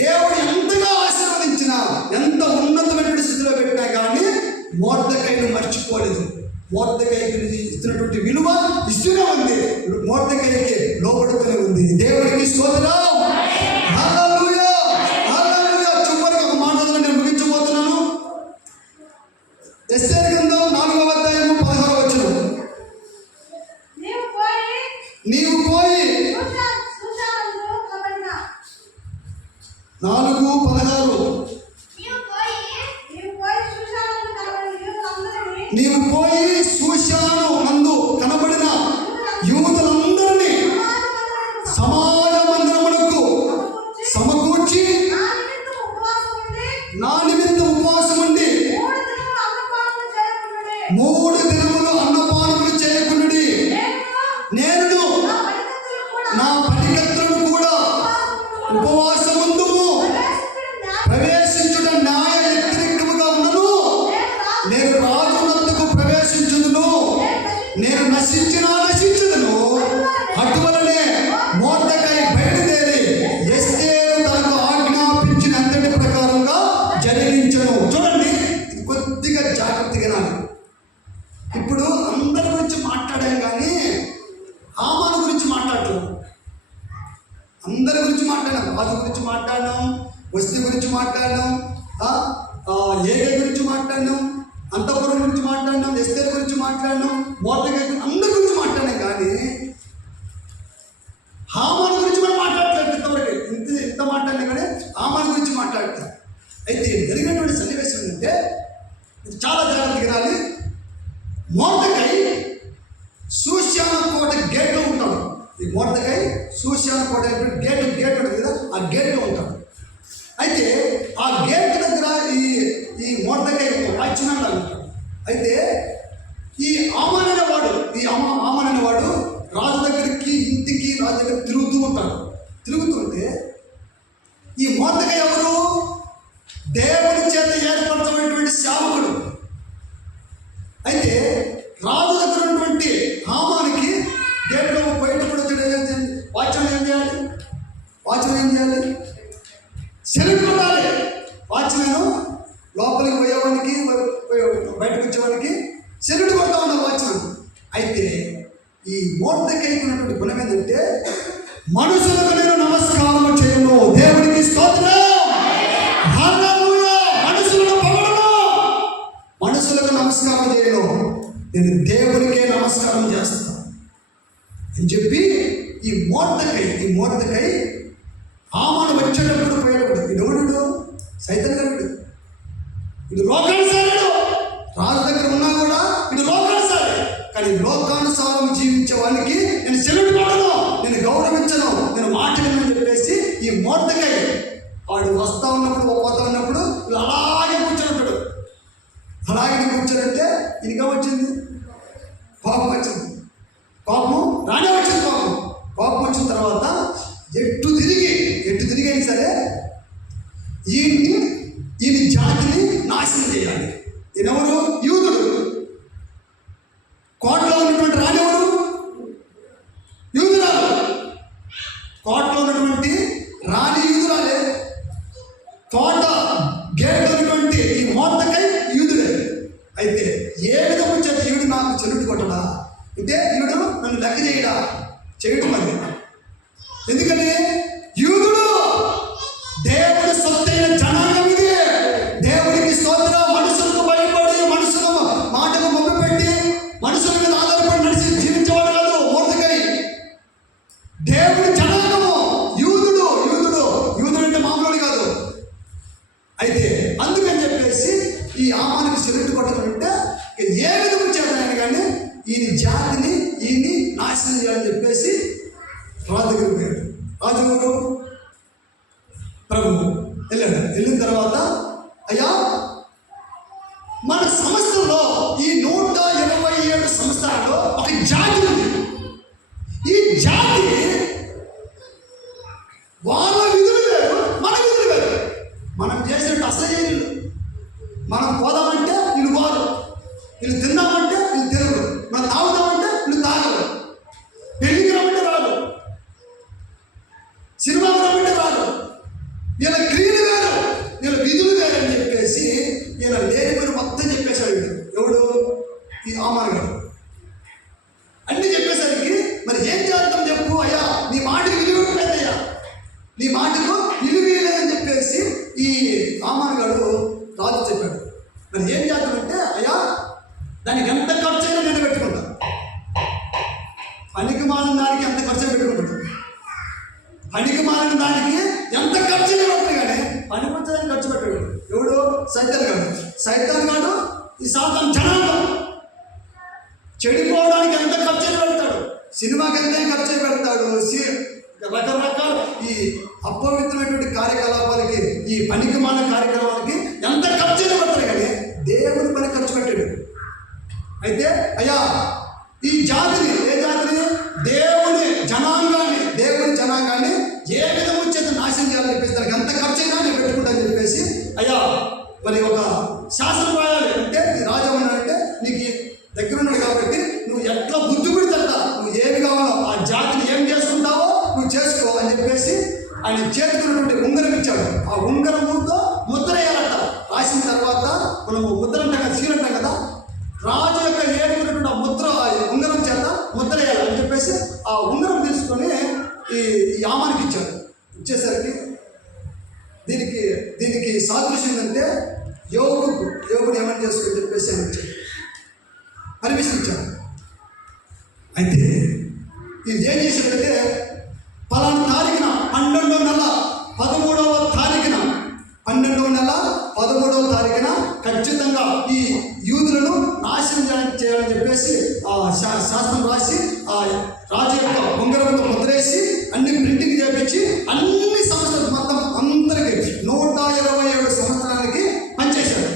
దేవుడు ఎంతగా ఆశీర్వదించినా, ఎంత ఉన్నతమైనటువంటి స్థితిలో పెట్టినా కానీ మొర్దెకైను మర్చిపోలేదు. మొర్దెకైకి ఇస్తున్నటువంటి విలువ ఇస్తూనే ఉంది, మొర్దెకైకి లోబడుతూనే ఉంది. దేవుడికి స్తోత్రం. హల్లెలూయా, హల్లెలూయా. చివరికి ఒక మాటలో నేను ముగించబోతున్నాను. ఎస్తేరు గ్రంథం 4వ అధ్యాయము 16వ వచనం. నీవు పోయి 4:16 నీవు పోయి షూషాను నందు కనబడిన యూదులందరినీ సమాజ మందిరమునకు సమకూర్చి నా నిమిత్తం ఉపవాసం ఉండి 3 దినములు అన్నపానములు చేయకునుడి. నేను నా పనికత్తులను కూడా ఉపవాసముందుము. ప్రవేశించుట న్యాయ వ్యతిరేకముగా ఉన్నను. నేను రాజునందుకు ప్రవేశించుదును. నేను నశించుదును. అటువలనే మొర్దెకై బయలుదేరి ఎస్తేరు తనకు ఆజ్ఞాపించిన అంతటి ప్రకారంగా జరిగించను. చూడండి, ఇది కొద్దిగా జాగ్రత్తగా నాది. ఇప్పుడు అందరి గురించి మాట్లాడాం కానీ హామాను గురించి మాట్లాడటం. అందరి గురించి మాట్లాడాం, రాజు గురించి మాట్లాడినాం, వస్తు గురించి మాట్లాడినాం, ఏగే గురించి మాట్లాడినాం, అంతఃపురం గురించి మాట్లాడినాం, ఎస్తేరు గురించి మాట్లాడినాం, మొర్దెకై అందరి గురించి మాట్లాడినాం. కానీ హామాను గురించి మనం మాట్లాడలేదు. ఇంతవరకు ఇంత మాట్లాడినా కానీ హామాను గురించి మాట్లాడతాం. అయితే జరిగినటువంటి సన్నివేశం ఏంటంటే చాలా జాగ్రత్తగా వినాలి. మొర్దెకై షూషాను కోట గేట్లో ఉంటాడు. ఈ మొర్దెకై షూషాను కోట గేట్ ఉంటుంది కదా, ఆ గేట్లో ఉంటాడు. అయితే ఆ గేట్ దగ్గర ఈ మొర్దెకై వాచ్మెన్ లాగా ఉంటాడు. అయితే ఈ హామాను అనేవాడు రాజు దగ్గరికి ఇంటికి రాజు దగ్గర తిరుగుతుంటే ఈ మొర్దెకై ఎవరు? దేవుని చేత ఏర్పరచబడినటువంటి సేవకుడు. అయితే రాజు దగ్గర ఉన్నటువంటి హామానికి గేట్లో బయటపడి వాచ్మెన్ ఏం చేయాలి? సెల్యూట్ కొట్టాలి. వాచ్మెన్ లోపలికి పోయేవానికి బయటకు వచ్చేవానికి సెల్యూట్ కొడతా ఉన్నాడు వాచ్మెన్. అయితే ఈ మొర్దెకైకి ఉన్నటువంటి గుణం ఏంటంటే మనుషులకు నేను నమస్కారం చేయను. దేవుడికి స్తోత్రం. హల్లెలూయా. మనుషులను పొగడను, మనుషులకు నమస్కారం చేయను, నేను దేవునికే నమస్కారం చేస్తాను అని చెప్పి ఈ మొర్దెకై హామాను వచ్చేటప్పుడు పోయేటప్పుడు ఇడవడు సైతానుడు, ఇది లోకానుసారుడు. రాజు దగ్గర ఉన్నా కూడా ఇది లోకానుసారి. కానీ లోకానుసారం జీవించే వానికి నేను సెల్యూట్ కొట్టను, నేను గౌరవించను, నేను మాట్లాడను చెప్పేసి ఈ మొర్దెకై వాడు వస్తా ఉన్నప్పుడు పోతా ఉన్నప్పుడు అలాగే కూర్చొని కూర్చోనంటే ఇదిగా వచ్చింది కోపం వచ్చింది. కోపం రానే వచ్చింది. కోపం వచ్చిన తర్వాత ఎట్టు తిరిగి అయినా సరే ఈయన జాతిని నాశనం చేయాలి. ఈయనెవరు? యూదుడు. కోటలో ఉన్నటువంటి రాణెవరు? యూదురాలు. కోటలో ఉన్నటువంటి రాణి యూదురాలే. కోట గేట్లో ఉన్నటువంటి ఈ మొర్దెకై యూదుడే. అయితే ఏ విధంగా చేత ఈయుడు నాకు చెల్లుడు కొట్టడా అంటే ఈయుడు నన్ను లెక్క చేయడం మరి. ఎందుకని యూదుడు దేవుడి సొత్తైన జనాంగం ఇది. దేవుడికి స్తోత్రం. మనుషులకు భయపడి మనుషుల మాటకు మొక్కుపెట్టి మనుషుల మీద ఆధారపడి నడిచి జీవించేవాడు కాదు మొర్దెకై. దేవుడి జనాంగము యూదుడు అంటే మామూలు కాదు. అయితే అందుకని చెప్పేసి ఈ ఆమానికి సెలెక్ట్ కొట్టమంటే ఏ విధంగా చేద్దాయని కానీ ఈయన జాతిని ఈయన్ని నాశనం చేయాలని చెప్పేసి రాజు దగ్గరికి పోయాడు. రాజు ఎవరు? ప్రభువు. వెళ్ళాడు. వెళ్ళిన తర్వాత అయ్యా మన సంస్థల్లో ఈ 127 సంస్థల్లో ఒక జాతి ఉంది. ఈ జాతి వాళ్ళ విధులు వేరు, మన విధులు వేరు. మనం చేసినట్టు అసలు చేయలేదు. మనం పోదామంటే వీళ్ళు పోరు, వీళ్ళు తిందామంటే వీళ్ళు తినరు, మనం తాగుదామంటే వీళ్ళు తాగరు, పెళ్లికి రమ్మంటే రాదు, సినిమాకి రమ్మంటే రాదు. వీళ్ళ క్రియలు వేరు, వీళ్ళ విధులు వేరు అని చెప్పేసి ఈయన లేని పేరు మొత్తం చెప్పేశాడు. వీడు ఎవడు? ఈ ఆమానగాడు. అన్ని చెప్పేసరికి మరి ఏం చేద్దాం చెప్పు అయ్యా, నీ మాటకు విలువ ఇవ్వలేదయ్యా, నీ మాటకు విలువ ఇవ్వలేదని చెప్పేసి ఈ ఆమానగాడు రాజు చెప్పాడు. మరి ఏం చేద్దామంటే అయ్యా దానికి ఎంత ఖర్చు అయినా నేను పెట్టుకుంటా. పనికి మాలిన దానికి ఎంత ఖర్చు పెట్టుకుంటాడు. పనికి మాలిన దానికి ఎంత ఖర్చు అయినా కానీ పనికి వచ్చేదానికి ఖర్చు పెట్టాడు. ఎవడు? సైతాన్ గాడు. సైతాన్ గాడు ఈ సాతాను జనాంగం. చెడిపోవడానికి ఎంత ఖర్చు పెడతాడు, సినిమాకి ఎంత ఖర్చు పెడతాడు, రకరకాల ఈ అపవిత్రమైనటువంటి కార్యకలాపాలకి, ఈ పనికి మాలిన కార్యక్రమాలకి ఎంత ఖర్చు పెడతాడు కానీ దేవుని పని ఖర్చు పెట్టాడు. అయితే అయ్యా ఈ జాతిని, ఏ జాతిని? దేవుని జనాంగాన్ని ఏ విధంగా వచ్చేది నాశనం చేయాలని చెప్పేసి దానికి ఎంత ఖర్చు అయినా నేను పెట్టుకుంటానని చెప్పేసి అయ్యా మరి ఒక శాసనం రాయాలి అంటే రాజు ఏమన్నాడంటే నీకు దగ్గర ఉన్నాడు కాబట్టి నువ్వు ఎట్లా బుద్ధి పెడతా, నువ్వు ఏమి కావాలో ఆ జాతిని ఏం చేసుకుంటావో నువ్వు చేసుకో అని చెప్పేసి ఆయన చేతుకున్నటువంటి ఉంగరం ఇచ్చాడు. ఆ ఉంగరంతో ముద్ర వేయాలంట. రాసిన తర్వాత మనము ముద్ర అంటాం కదా, సీల్ అంటాం కదా, రాజు యొక్క ఏడుకున్నటువంటి ఆ ముద్ర ఉంగరం చేత ముద్ర వేయాలి అని చెప్పేసి ఆ ఉంగరం తీసుకొని ఈ యామానికి ఇచ్చాడు. ఇచ్చేసరికి దీనికి సాదృశ్యం ఏంటంటే యోగుడు ఏమని చేసుకొని చెప్పేసి అని ఇచ్చాడు, పర్మిషన్ ఇచ్చాడు. అయితే ఇది ఏం చేశాడంటే పలానా తారీఖున 12వ నెల 13వ తారీఖున ఖచ్చితంగా ఈ యూదులను నాశనం చేయాలని చెప్పేసి ఆ శాస్త్రం రాసి ఆ రాజు యొక్క ఉంగరంతో ముద్రేసి అన్ని ప్రింటింగ్ చేపించి అన్ని సంవత్సరాలు మొత్తం అందరికీ 127 సంవత్సరాలకి పనిచేశాడు.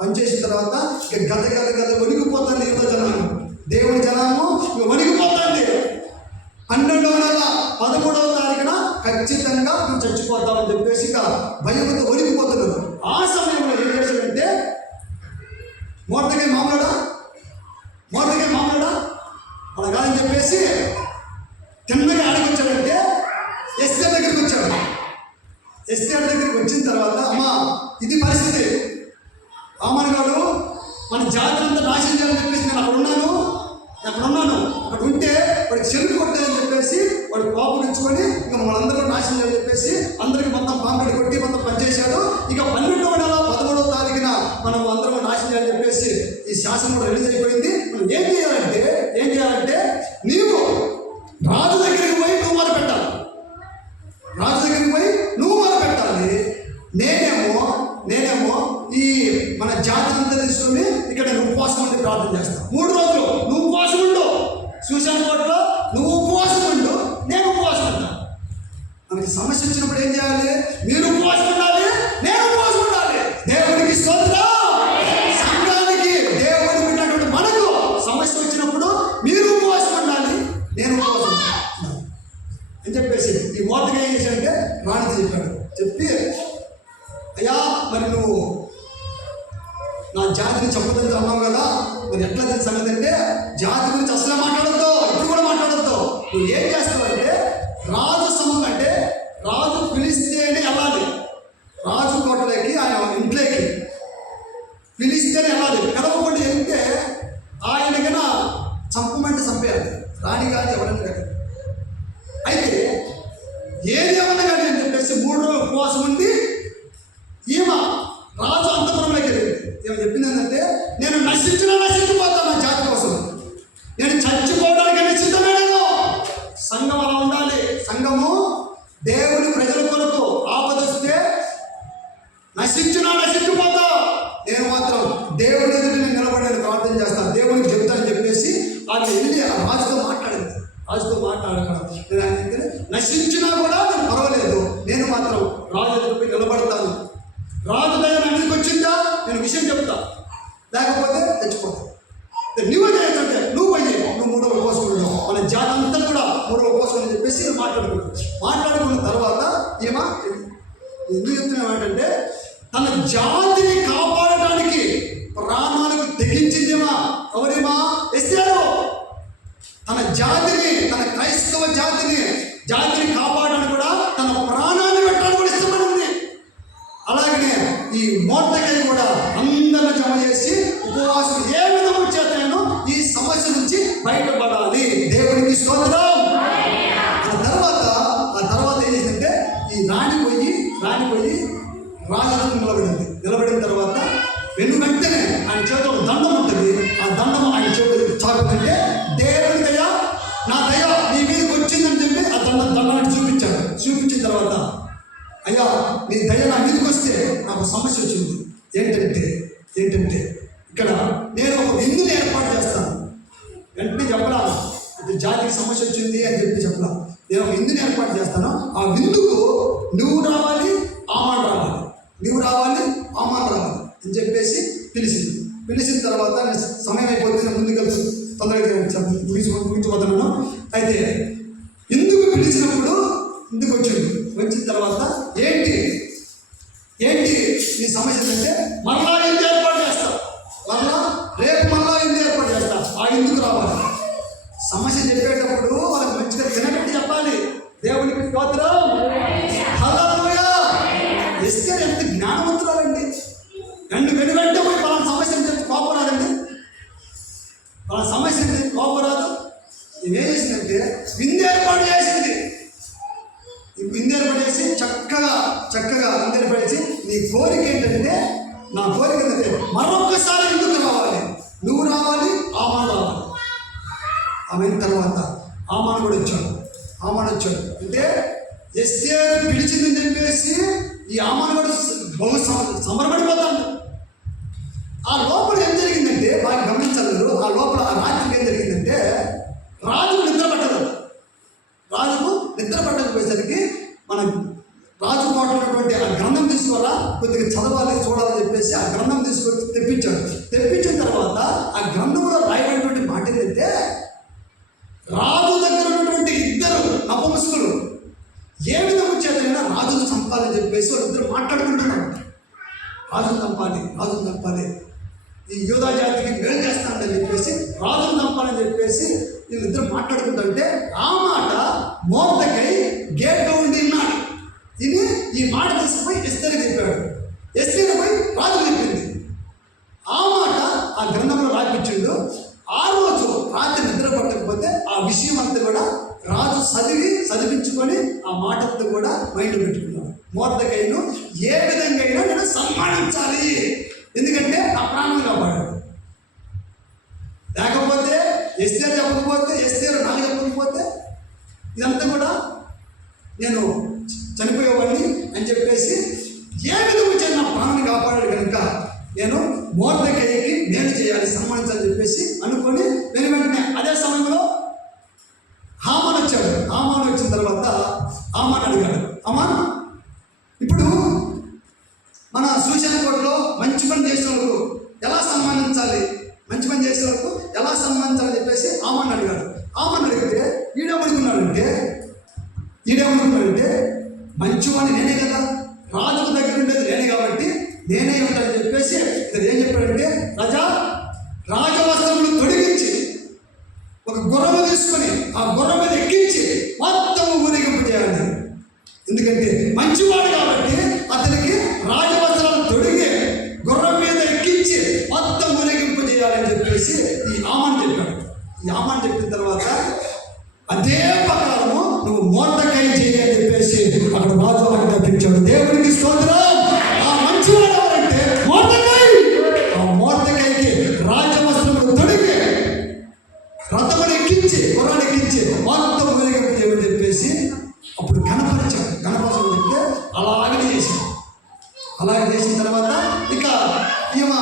పనిచేసిన తర్వాత ఇక గద వణికిపోతుంది జనాంగం, దేవుని జనాంగం ఇక వణికిపోతుంది. 12వ నెల 13వ తారీఖున ఖచ్చితంగా నువ్వు చచ్చిపోతామని చెప్పేసి ఇక భయంతో వణికిపోతున్నారు. ఆ సమయంలో ఏం చేశాడంటే మోర్దెకై మామూలుడా అలా కాదని చెప్పేసి తిన్నగా ఆడికి వచ్చాడంటే ఎస్తేర్ దగ్గరికి వచ్చాడు. ఎస్తేర్ దగ్గరికి వచ్చిన తర్వాత అమ్మా ఇది పరిస్థితి, ఆమనగాడు మన జాతి అంతా నాశనం చేయాలని చెప్పేసి నేను అక్కడ ఉన్నాను, అక్కడ ఉంటే వాడికి చెరుకు కొట్టాలని చెప్పేసి వాడు కోపం ఇచ్చుకొని ఇక మనందరూ నాశనం చేయాలని చెప్పేసి అందరికీ మొత్తం పాంపెట్టి కొట్టి మొత్తం పనిచేశాడు. ఇక 12వ నెల 13వ తారీఖున మనం అందరం నాశనం చేయాలని చెప్పేసి ఈ శాసనం కూడా రిలీజ్ అయిపోయింది. మనం ఏం చేయాలంటే నీవు రాజు దగ్గరికి పోయి నువ్వు మొదలు పెట్టాలి. నేనేమో ఈ మన జాతిని అంతా తీసుకొని ఇక్కడ ఉపవాసం ఉండి ప్రార్థన చేస్తాను. 3 రోజులు నువ్వు ఉపవాసం ఉండు, చూశాను కోట్లో నువ్వు ఉపవాసం ఉండు, నేను ఉపవాసం ఉంటాను. మనకి సమస్య వచ్చినప్పుడు ఏం చేయాలి? మీరు ఉపవాసం ఉండాలి, నేను ఉపవాసం ఉండాలి. దేవుడికి స్తోత్రం. సంఘానికి దేవుడికి ఉన్నటువంటి మనకు సమస్య వచ్చినప్పుడు మీరు ఉపవాసం ఉండాలి, నేను ఉపవాసం ఉండాలి అని చెప్పేసి ఈ మోతగా ఏం చేశాడంటే రాణితో చెప్పాడు. చెప్పి అయ్యా మరి నువ్వు నా జాతిని చెప్పదని అన్నావు కదా, మరి ఎట్లా తెలిసిన సంగతి అంటే జాతి గురించి అసలే మాట్లాడద్దు, ఇప్పుడు కూడా మాట్లాడద్దు. నువ్వు ఏం చేస్తావు అంటే రాజు సమూహం అంటే రాజు పిలిస్తేనే వెళ్ళాలి. రాజు కోటలోకి ఆయన ఇంట్లోకి పిలిస్తేనే వెళ్ళాలి. కలవకుండా వెళ్తే ఆయనకైనా చంపమంటే చంపేయాలి, రాణి కానీ ఎవరైనా కానీ. అయితే ఏది ఏమన్నా కానీ అని చెప్పేసి 3 రోజులు ఉపవాసం ఉంది. ఈమె రాజు అంతపురంలోకి వెళ్ళింది. ఏమో చెప్పింది ఏంటంటే నేను నశించిపోతాను నా జాతి కోసం, నేను చచ్చిపోవడానికి సిద్ధమే. నేను సంఘం అలా ఉండాలి. సంఘము దేవుని ప్రజల కొరకు ఆపదొస్తే నశించిపోతా, నేను మాత్రం దేవుడి ఎదుట నేను నిలబడి నేను ప్రార్థన చేస్తాను, దేవుడికి చెప్తానని చెప్పేసి ఆమె వెళ్ళి ఆ రాజుతో మాట్లాడింది. రాజుతో మాట్లాడకుండా నేను ఆయన దగ్గర నశించినా కూడా నేను పర్వాలేదు, నేను మాత్రం రాజు ఎదుట నిలబడతాను. రాజు దయ నా మీదకి వచ్చిందా నేను విషయం చెప్తా, లేకపోతే తెచ్చిపోతా. నువ్వు చేస్తుంటే నువ్వు పోయి నువ్వు మూడవ కోసుకుంటావు, మన జాతి అంతా కూడా మూడవ కోసుకొని అని చెప్పేసి మాట్లాడుకున్న తర్వాత ఏమా ఎందుకు చెప్తున్నామంటే తన జాతిని కాపాడటానికి ప్రాణాలకు తెగించిందేమా ఎవరేమా ఎస్ఆర్. తన జాతిని, తన క్రైస్తవ జాతిని కాపాడడానికి కూడా తన ప్రాణాన్ని పెట్టడానికి కూడా ఇష్టపడింది. అలాగనే ఈ మొర్దెకై కూడా అందరిని జమ చేసి ఉపవాసం ఏ విధంగా చేతను ఈ సమస్య నుంచి బయటపడాలి. దేవునికి స్తోత్రం. ఆ తర్వాత ఏం చేసిందంటే ఈ రాణి పోయి రాజు నిలబడిన తర్వాత వెంటనే ఆయన చేతిలో ఒక దండం ఉంటుంది. ఆ దండం ఆయన చేతిలో చాపిందంటే దేవుని దయ, నా దయ నీ మీదకి వచ్చిందని చెప్పి ఆ దండాన్ని చూపించాడు. చూపించిన తర్వాత అయ్యా నీ దయ నా మీదకి వస్తే నాకు సమస్య వచ్చింది. ఏంటంటే ఇక్కడ నేను ఒక విందుని ఏర్పాటు చేస్తాను. వెంటనే చెప్పలా జాతికి సమస్య వచ్చింది అని చెప్పి చెప్పలా. నేను ఒక విందుని ఏర్పాటు చేస్తాను, ఆ విందుకు నువ్వు రావాలి, ఆమాన్ రావాలి, నువ్వు రావాలి, ఆమాన్ రావాలి అని చెప్పేసి పిలిచిన తర్వాత సమయం అయిపోతే ముందుకెళ్తూ తొందరగా ముగించిపోతున్నాను. అయితే ఎందుకు పిలిచినప్పుడు ఇందుకు వచ్చిన తర్వాత ఏంటి నీ సమస్య అంటే మరలా ఎందుకు ఏర్పాటు చేస్తా, రేపు ఎందుకు ఏర్పాటు చేస్తా, ఆ ఎందుకు రావాలి. సమస్య చెప్పేటప్పుడు వాళ్ళకి మంచిగా తినబెట్టి చెప్పాలి. దేవునికి స్తోత్రం. హల్లెలూయా. ఎస్తేర్ ఎంత జ్ఞానవంతురాలండి. వెంటనే పోయి వాళ్ళ సమస్య చెప్పి కోపం రాదండి. వాళ్ళ సమస్య కోపం రాదు. ఏం చేసిందంటే విందు ఏర్పాటు చేసింది. విందు ఏర్పాటు చేసి చక్కగా విందు ఏర్పాటు చేసి నీ కోరిక ఏంటంటే, నా కోరిక ఏంటంటే మరొక్కసారి ఎందుకు రావాలి, నువ్వు రావాలి, ఆమాన్ రావాలి. ఆమె తర్వాత ఆమాన్ వచ్చాడు. అంటే ఎస్తేరు పిలిచిందని చెప్పేసి ఈ ఆమాన్ కూడా బహు సంబరపడిపోతాడు. ఆ లోపల ఏం జరిగిందంటే బాగా గమనించాలి. ఆ లోపల ఆ రాత్రికి ఏం జరిగిందంటే రాజుకు నిద్ర పట్టకపోయేసరికి మన రాజు మాట్లాడినటువంటి ఆ గ్రంథం తీసుకోవాలా, కొద్దిగా చదవాలి, చూడాలని చెప్పేసి ఆ గ్రంథం తీసుకొచ్చి తెప్పించిన తర్వాత ఆ గ్రంథంలో రాయబడినటువంటి మాట ఏంటంటే రాజు దగ్గర ఉన్నటువంటి ఇద్దరు నపుంసకులు ఏ విధంగా చేతైనా రాజును చంపాలని చెప్పేసి వాళ్ళిద్దరు మాట్లాడుకుంటున్నారు. రాజును చంపాలి, ఈ యోధా జాతికి మేలు చేస్తానని చెప్పేసి రాజును చంపాలని చెప్పేసి వీళ్ళిద్దరు మాట్లాడుకుంటుంటే ఆ మాట మొర్దెకై గేట్లో ఉండి విన్నాడు. ఈ మాట తీసుకుపోయి ఎస్తేరుకి చెప్పాడు. ఎస్తేరు పోయి రాజు చెప్పింది. ఆ మాట ఆ గ్రంథంలో రాయించిండు. ఆ రోజు రాత్రి నిద్ర పట్టకపోతే ఆ విషయం అంతా కూడా రాజు చదివించుకొని ఆ మాటంతా కూడా మైండ్ పెట్టుకున్నాడు. మొర్దెకైను ఏ విధంగా అయినా నేను సన్మానించాలి, ఎందుకంటే నా ప్రాణం కాపాడాడు. లేకపోతే ఎస్తేరు చెప్పకపోతే, ఎస్తేరు నాకు చెప్పకపోతే ఇదంతా కూడా నేను చనిపోయేవాడిని అని చెప్పేసి ఏ విధంగా నా ప్రాణాన్ని కాపాడాడు కనుక నేను మొర్దెకైకి నేను చేయాలి, సన్మానించాలని చెప్పేసి అనుకొని వెంటనే అదే సమయంలో హామాన్ వచ్చాడు. హామాన్ వచ్చిన తర్వాత హామాన్ అడిగాడు, అమాన్ ఇప్పుడు మన సూచన కోటలో మంచి పని చేసిన వాళ్ళకు ఎలా సన్మానించాలి, అని చెప్పేసి హామాన్ అడిగాడు. హామాన్ అడిగితే ఈడేమనుకున్నాడంటే మంచివాడిని నేనే కదా, రాజుకు దగ్గర ఉండేది నేనే కాబట్టి నేనే ఉంటానని చెప్పేసి ఇక్కడ ఏం చెప్పాడంటే రాజవస్త్రములు తొడిగించి ఒక గుర్రము తీసుకొని ఆ గుర్రం మీద ఎక్కించి మొత్తం ఊరేగింపు చేయాలి. ఎందుకంటే మంచివాడు కాబట్టి అతనికి రాజవస్త్రాలు తొడిగి గుర్రం మీద ఎక్కించి మొత్తం ఊరేగింపు చేయాలని చెప్పేసి ఈ హామాన్ చెప్పాడు. ఈ హామాన్ చెప్పిన తర్వాత అదే ప్రకారము నువ్వు మొర్దెకై చేయి అని చెప్పేసి అక్కడ రాజు ఆజ్ఞాపించాడు. దేవునికి స్తోత్రం. ఆ మంచివాడు ఎవరంటే మొర్దెకై. ఆ మొర్దెకైకి రాజవస్త్రములు తొడిగి రథములు ఎక్కించి గుర్రాన్ని ఎక్కించి మొత్తం ఊరేగింపు చేయమని చెప్పేసి అప్పుడు కనపరచమని చెప్తే అలాగే చేసిన తర్వాత ఇక ఈమె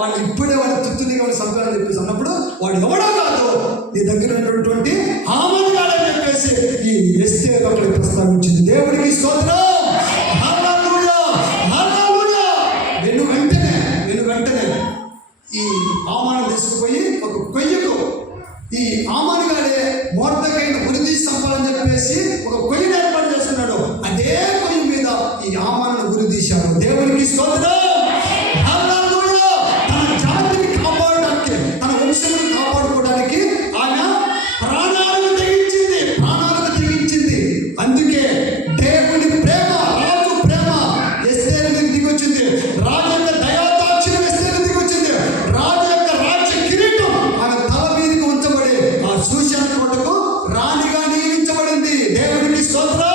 వాడు ఇప్పుడే వాడు తుత్తునిగా వాడు చంపాలని చెప్పేసి అన్నప్పుడు వాడు ఎవడో కాదు నీ దగ్గర ఉన్నటువంటి హామాను గాడని చెప్పేసి ఈ ఎస్తేరు అక్కడ ప్రస్తావించింది. దేవుడికి స్తోత్రం. హల్లెలూయా, హల్లెలూయా. వెను వెంటనే ఈ హామాను తీసుకుపోయి ఒక కొయ్యకు ఈ హామాను గాడే మొర్దెకైని ఉరితీసి చంపాలని చెప్పేసి ఒక కొయ్యను ఏర్పాటు చేసుకున్నాడు. అదే కొయ్య మీద ఈ హామాను గురి తీశాడు. దేవుడికి స్తోత్రం. హల్లెలూయా. తన జాతిని కాపాడడానికి, తన వంశమును కాపాడుకోవడానికి ఆమె ప్రాణాలకు తెగించింది. అందుకే దేవుని ప్రేమ, రాజు ప్రేమ ఎస్తేరు మీద దిగొచ్చింది. రాజు యొక్క దయాదాక్షిణ్యం ఎస్తేరు దిగొచ్చింది. రాజు యొక్క రాజ్య కిరీటం ఆమె తల మీదకి ఉంచబడి ఆ సూషణ కోటకు రాణిగా నియమించబడింది. దేవుడికి స్తోత్రం.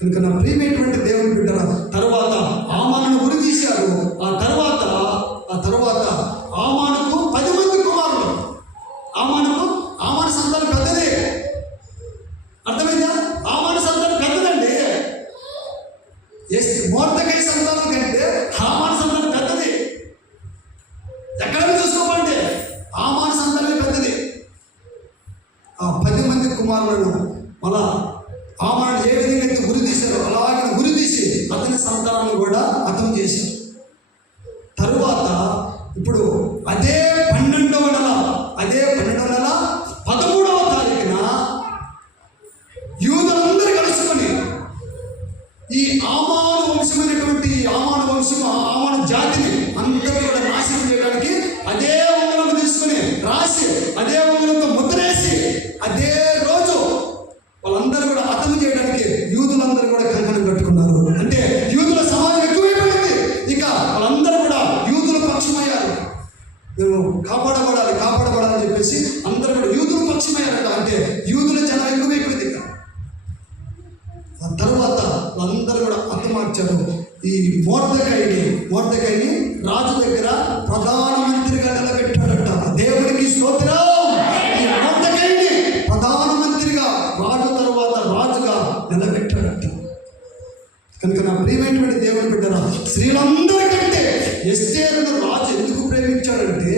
కనుక నా ప్రియమైనటువంటి దేవుని బిడ్డరా, తర్వాత హామానును ఉరి తీశారు. ఆ తర్వాత హామానుకు 10 మంది కుమారులు. హామాను సంతానం పెద్దదే. అర్థమైందా? హామాను సంతానం పెద్దదండి. మొర్దెకై సంతానం కంటే హామాను సంతానం పెద్దది. ఎక్కడైనా చూసుకోమండి, హామాను సంతానమే పెద్దది. ఆ 10 మంది కుమారులను మళ్ళా హామాను ఏ విధంగా అయితే గురి తీశారో అలాగే గురి తీసి అతని సంతానాన్ని కూడా హతం చేశారు. తరువాత ఇప్పుడు అదే 12వ నెల 13వ తారీఖున యూదులందరూ కలుసుకొని ఈ హామాను వంశమైనటువంటి హామాను జాతిని అందరూ కూడా నాశనం చేయడానికి అదే ఉంగరం తీసుకుని రాసి అదే ఉంగరంతో ముద్రేసి అదే రోజు వాళ్ళందరూ కూడా హతం చేయడానికి యూదులందరూ కూడా కంకణం కట్టుకున్నారు. అంటే యూదుల సమాజం ఎక్కువైపోయింది. ఇక వాళ్ళందరూ కూడా యూదుల పక్షమయ్యారు. మేము కాపాడబడాలని చెప్పేసి అందరూ కూడా యూదుల పక్షమయ్యారట. అంటే యూదుల జనం ఎక్కువైపోయింది. ఇక ఆ తర్వాత వాళ్ళందరూ కూడా హతమార్చారు. ఈ మొర్దెకైని రాజు దగ్గర ప్రధానమంత్రిగా నిలబెట్టాడట. దేవుడికి స్తోత్రం. ఈ మొర్దెకైని ప్రధానమంత్రిగా రాజు తర్వాత రాజుగా నిలబెట్టాడట. కనుక నా ప్రియమైనటువంటి దేవుని బిడ్డరా, స్త్రీలందరికంటే ఎస్తేరును రాజు ఎందుకు ప్రేమించాడంటే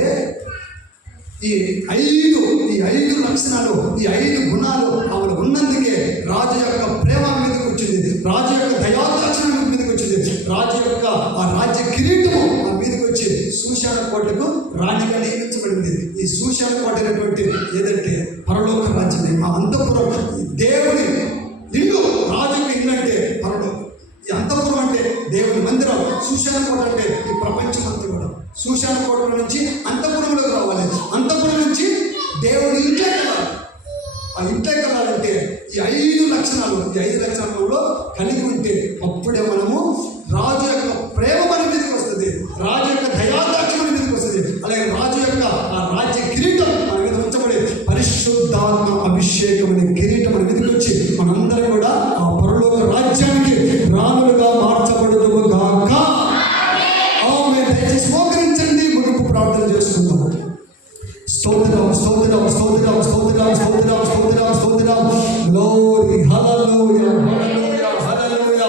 ఈ 5 లక్షణాలు, ఈ 5 గుణాలు ఆమెను ఉన్నందుకే రాజు యొక్క ప్రేమ మీదకి వచ్చింది. రాజు యొక్క దయాదాక్షిణ్యం మీదకి వచ్చింది. రాజు యొక్క ఆ రాజ్య కిరీటము ఆ మీదకి వచ్చి సూషణ కోటకు రాణిగా నియమించబడింది. ఈ సూషణ కోట అనేటువంటి ఏదంటే పరలోక రాజ్యమే. ఆ అంతఃపురం దేవుని ఇల్లు, రాజుకి ఇల్లు అంటే పరలోకం. ఈ అంతఃపురం అంటే దేవుని మందిరం. సూషణ కోట అంటే ఈ ప్రపంచం అంతా కూడా. సూషణ కోట నుంచి అంతఃపురంలోకి రావాలి. అంతఃపురం నుంచి దేవుని ఇంట్లోకి వెళ్ళాలి. ఆ ఇంట్లోకి వెళ్ళాలంటే ఈ 5 లక్షణాలలో కలిగి ఉంటే అప్పుడే మనము రాజు యొక్క ప్రేమ మన మీదకి వస్తుంది. రాజు యొక్క దయాదాక్షిణ్యం మన మీదకి వస్తుంది. అలాగే రాజు యొక్క ఆ రాజ్య కిరీటం మన మీద ఉంచబడి పరిశుద్ధాత్మ అభిషేకం అనే కిరీటం మన మీదకి వచ్చి మనందరం కూడా ఆ పరలోక రాజ్యానికి రాణులుగా మార్చబడుదుము గాక. ఆమేన్. దయచేసి మోకరించండి, ముగింపు ప్రార్థన చేసుకుందాం. స్తోత్రం, స్తోత్రం, స్తోత్రం, స్తోత్రం, స్తోత్రం, స్తోత్రం, స్తోత్రం. గ్లోరీ, హల్లెలూయా, హల్లెలూయా, హల్లెలూయా.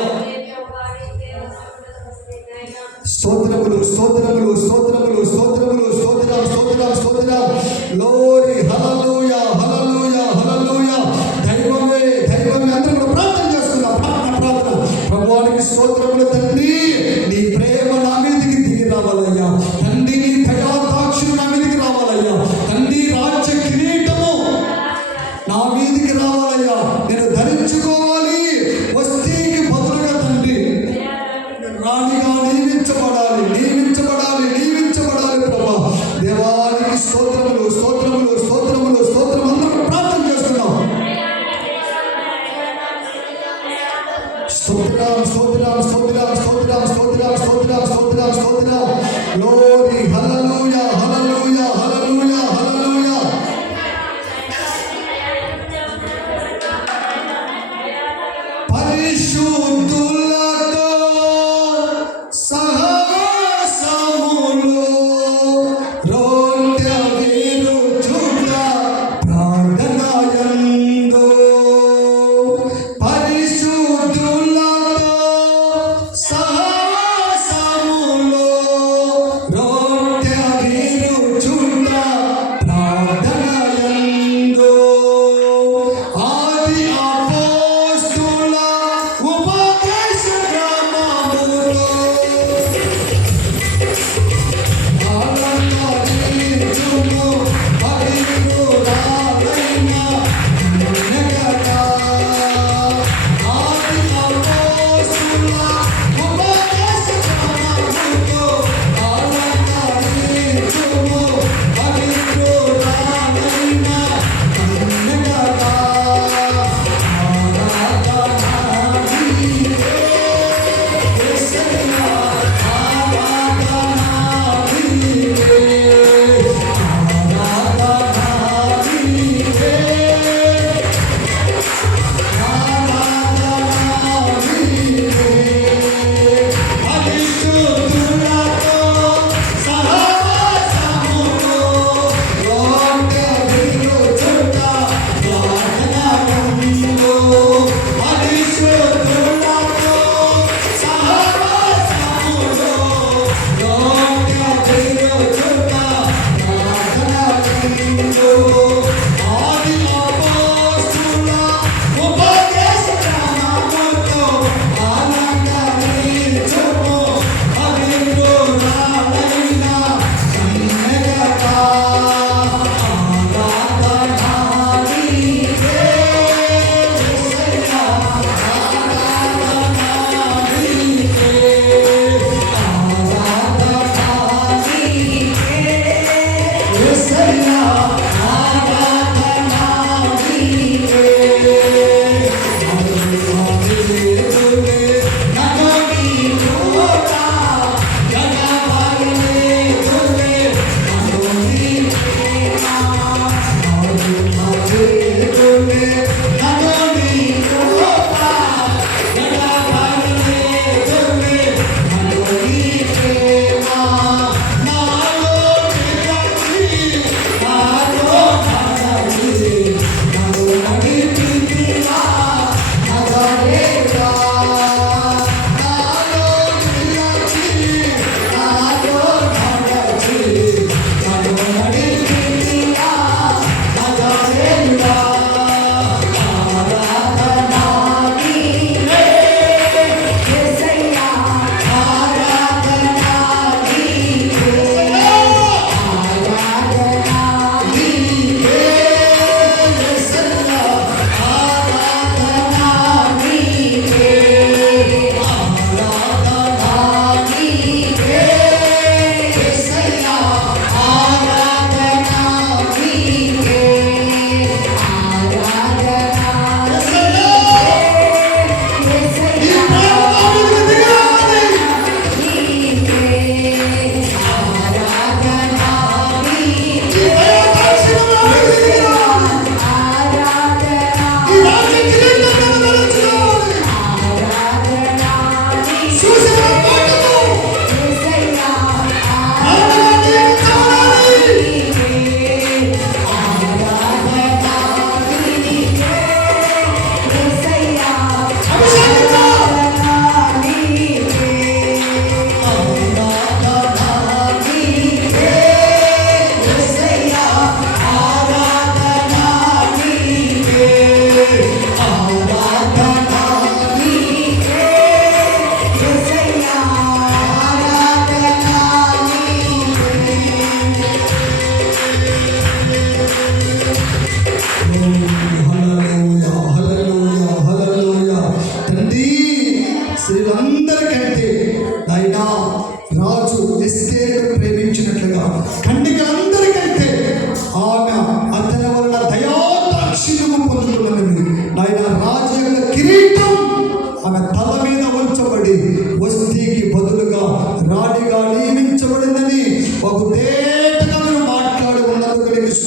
స్తోత్రములు, స్తోత్రములు, స్తోత్రములు, స్తోత్రములు, స్తోత్రం, స్తోత్రం, స్తోత్రం. గ్లోరీ, హల్లెలూయా, హల్లెలూయా, హల్లెలూయా. దైవమే అందరూ కూడా ప్రార్థన చేసుకుందాం. ప్రార్థన. ప్రభువానికి స్తోత్రములు తండ్రి. నీ ప్రేమ నా మీదకి దిగి రావాలయ్యా తండ్రి. నీ దయాదాక్షిణ్యం నా మీదకి రావాలయ్యా తండ్రి. రాజ్య కిరీటము నా మీదకి రావాలయ్యా. నేను ధరించుకోవాలి. వస్తీకి బదులుగా తండ్రి రాణిగా నియమించబడాలి ప్రభా. దేవానికి స్తోత్రములు, స్తోత్రములు, స్తోత్రములు, స్తోత్రం. అందరూ ప్రార్థన చేస్తున్నాం. స్తోత్రం, స్తోత్రం, స్తోత్రం, స్తోత్రం, స్తోత్రం, స్తోత్రం, స్తోత్రం, స్తోత్రం. గ్లోరీ, హల్లెలూయా, హల్లెలూయా, హల్లెలూయా, హల్లెలూయా. పరిశుద్ధులతో సహవాసములో రొట్టె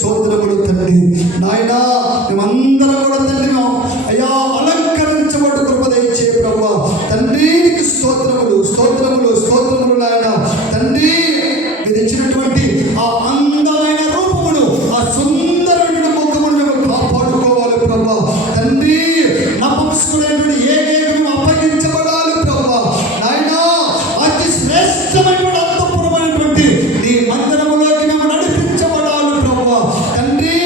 స్తోత్రములు తండ్రి. నాయనా మేమందరం కూడా తండ్రి అయ్యా అలంకరించబడి కృప దయచే ప్రభువా తండ్రి. నీకు స్తోత్రములు స్తోత్రములు స్తోత్రములు నాయన తండ్రి. మీరు ఇచ్చినటువంటి ఆ అందమైన రూపమును, ఆ సుందరమైన ముఖమును మేము కాపాడుకోవాలి ప్రభువా తండ్రి. నపుంసకుడైనటువంటి ఏకైకము అప్పగించబడాలి ప్రభువా నాయనా. అతి శ్రేష్టమైనటువంటి అంతఃపురమైనటువంటి నీ మందిరములోకి మేము నడిపించబడాలి ప్రభువా తండ్రి.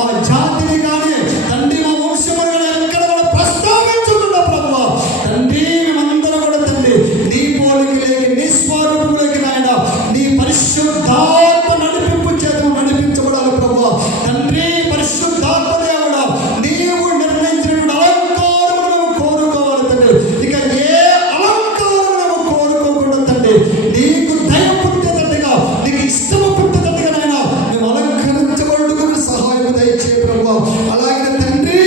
ఆ జాతిని కానీ తండ్రి మా వంశమును కానీ ఎక్కడ కూడా ప్రస్తావించకుండా ప్రభువా తండ్రి. మేమందరం కూడా తండ్రి నీ పోలికలోకి నీ స్వరూపంలోకి నాయన నీ పరిశుద్ధాత్మ నడిపింపు చేత నడిపించబడాలి ప్రభువా తండ్రి. పరిశుద్ధాత్మ దేవుడా నీవు నిర్ణయించినటువంటి అలంకారమును మేము కోరుకోవాలి తండ్రి. ఇక ఏ అలంకారం మేము కోరుకోకుండా తండ్రి నీకు దయ పుట్టేటట్టుగా నీకు ఇష్టము పుట్టేటట్టుగా నాయన మేము అలంకరించబడుటకు సహాయం దయచే ప్రభువా. అలాగే తండ్రి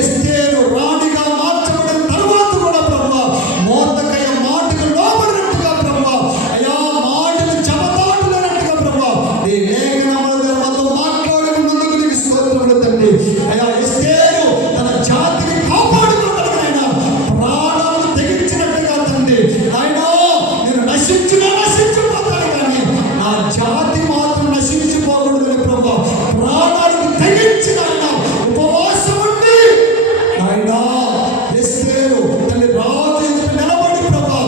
ఎస్తేరు రాణిగా మార్చబడిన తరువాత కూడా ప్రభువా మోర్దెకై మాటకు లోబడినట్టుగా ప్రభువా అయ్యా మాటలు చెబతాటులన్నట్టుగా ప్రభువా నీ లేఖనముల మాతో మాట్లాడుకున్నందుకు నీకు స్తోత్రములు తండ్రి. అయ్యా ఎస్తేరు తన జాతిని కాపాడుకోవడానికి ఆయన ప్రాణాలను తెగించినట్టుగా తండ్రి ఆయన నేను నశించిపోతాను కానీ నా జాతి మాత్రం నశించిపోకూడదని ప్రభువా ప్రాణాలకు తెగించిన ఆయన ఉపవాసం ఉండి ఆయన ఎస్తేరు తల్లి రాజు ఎదుట నిలబడి ప్రభువా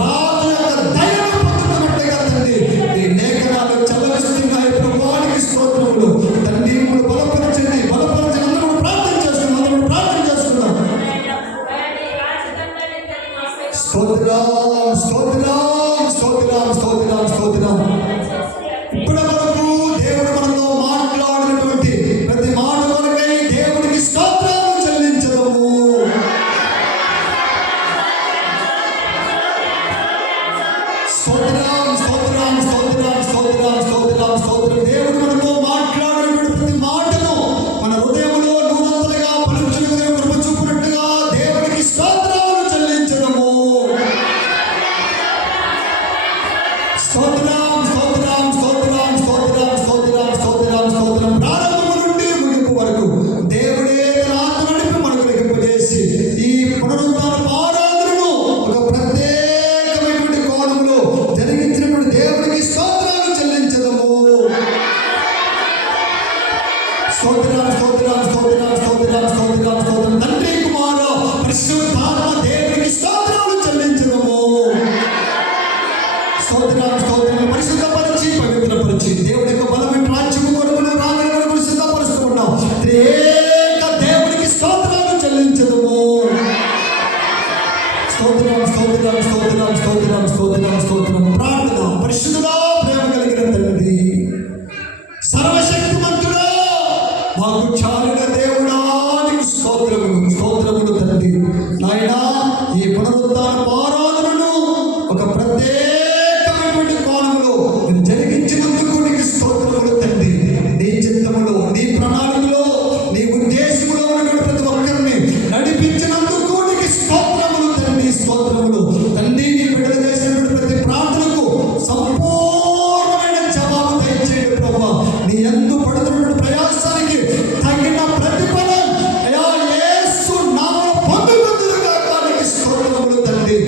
రాజు యొక్క దయను పొందుతున్నట్టుగా తండ్రి నీ లేఖనాలు చదవిస్తున్నాయి ప్రభువానికి స్తోత్రములు తండ్రి. ఇప్పుడు బలపరచండి అందరూ ప్రార్థన చేసుకుందాం. స్తోత్రం స్తోత్రం స్తోత్రం స్తోత్రం స్తోత్రం. ఇప్పటి వరకు దేవుడు మనతో మాట్లాడినటువంటి ప్రతి మాట కొరకై దేవుడికి స్తోత్రాలు చెల్లించదము. స్తోత్రం స్తోత్రం స్తోత్రం స్తోత్రం స్తోత్రం స్తోత్రం. దేవుడు మనతో మాట్లాడినటువంటి ప్రతి మాటను మన హృదయంలో నూరంతలుగా పలుచులుగా కృప చూపినట్టుగా దేవుడికి స్తోత్రాలు చెల్లించడము. స్తోత్రం స్తోత్రం స్తోత్రం స్తోత్రం స్తోత్రం స్తోత్రం స్తోత్రం. ప్రారంభము నుండి ముగింపు వరకు దేవుడే తన ఆత్మ నడిపి మనకు లెక్కింపజేసి ఈ పునరుద్ధాన ఆరాధనను ఒక ప్రత్యేకమైనటువంటి కోణంలో జరిగించినటువంటి దేవుడికి స్తోత్రాలు చెల్లించదము. స్తోత్రం స్తోత్రం స్తోత్రం స్తోత్రం స్తోత్రం స్తోత్రం. తండ్రి కుమార పరిశుద్ధాత్మ దేవుడికి స్తోత్రాలు చెల్లించదము. స్తోత్రం స్తోత్రం. పరిశుద్ధపరిచి పవిత్రపరిచి దేవుడి యొక్క బలమైన రాజ్యము కొరకును రాజుల కొరకు సిద్ధపరుస్తున్నాం. త్రియేక దేవుడికి స్తోత్రాలు చెల్లించదము. స్తోత్రం స్తోత్రం స్తోత్రం స్తోత్రం స్తోత్రం స్తోత్రం. ప్రార్థన. పరిశుద్ధుడా ప్రేమ కలిగిన తండ్రి సర్వశక్తిమంతుడా మాకు చాలిన దేవుడా నీకు స్తోత్రములు స్తోత్రములు తండ్రి. నాయనా ఈ పునరుద్ధాన ఆరాధనను ఒక ప్రత్యేకమైనటువంటి కోణంలో మీరు జరిగించినందుకు నీకు స్తోత్రములు తండ్రి. నీ చిత్తములో నీ ప్రణాళికలో నీ ఉద్దేశములో ఉన్నటువంటి ప్రతి ఒక్కరిని నడిపించినందుకు నీకు స్తోత్రములు తండ్రి. స్తోత్రములు తండ్రి. నీ బిడ్డలు చేసినటువంటి ప్రతి ప్రార్థనకు సంపూర్ణమైన జవాబు దయచేయండి ప్రభువా. నీ యందు పడుతున్నటువంటి ప్రయాసానికి తగిన ప్రతిఫలం అయ్యా యేసు నామములో పొందుకొందురుగాక. నీకు స్తోత్రములు తండ్రి.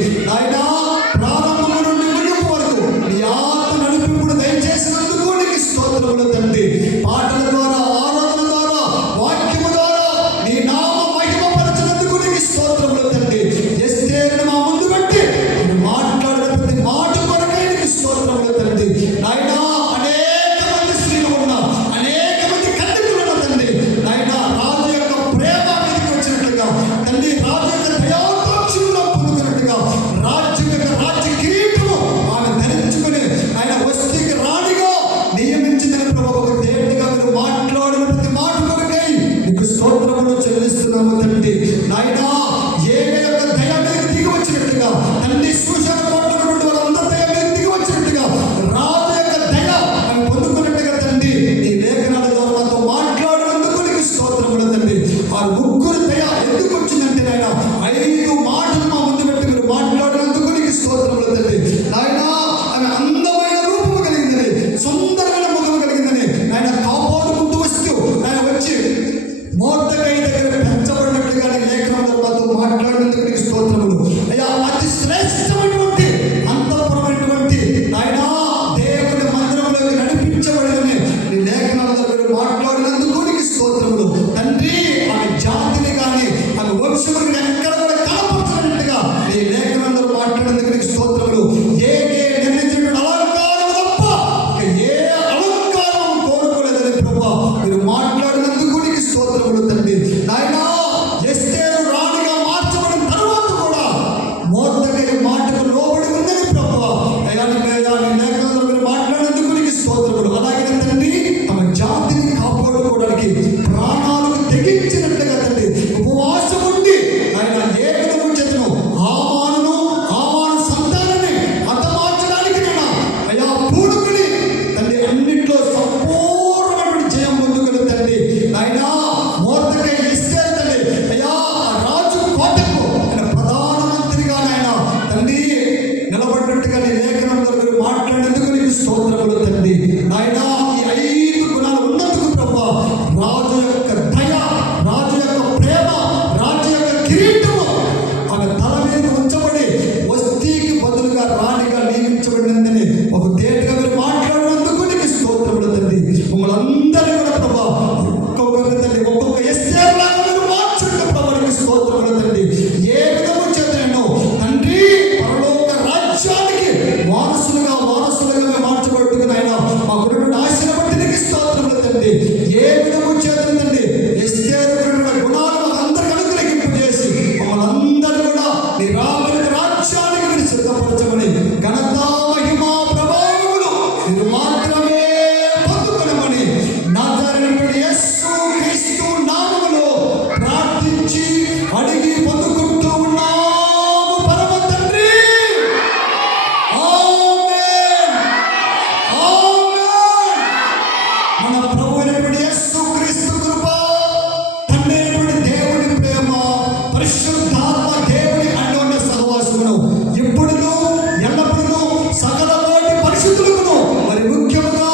తండ్రి, ఏ విధము చేతులు తండ్రి ఎస్తేరు గుణాలు అందరికి అనుగ్రహింపు చేసి మమ్మల్ని అందరూ కూడా నీ రాబోయే రాజ్యానికి మీరు సిద్ధపరచమని ఘనత మహిమ ప్రభావములు మీరు మాత్రమే పొందుకొనమని నజరేయుడైన యేసు క్రీస్తు నామములో ప్రార్థించి అడిగి పొందుకుంటూ ఉన్నాము పరమ తండ్రి. ఆమేన్. ఆమేన్. మన ప్రభువు అయినటువంటి యేసు క్రీస్తు కృప, తండ్రి అయినటువంటి దేవుని ప్రేమ, పరిశుద్ధాత్మ దేవుని అన్యోన్య సహవాసమును ఎప్పుడును ఎల్లప్పుడూ సకల కోటి పరిశుద్ధులను మరి ముఖ్యంగా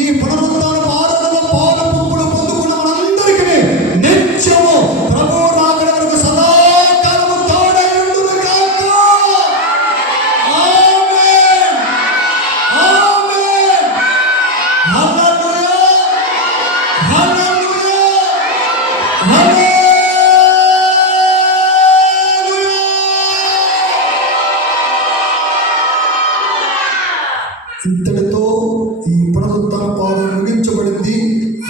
ఈ పునరుత్థాన ఆరాధన పాలు పంపులు పొందుకున్న మనందరికీ నిత్యము ప్రభువు రాకడ వరకు సదాకాలము తోడై ఉండును గాక. ఆమేన్. ఆమేన్. హల్లెలూయా. హల్లెలూయా. హల్లెలూయా. ఇంతటితో ఈ పునరుత్థాన పాదం ముగించబడింది.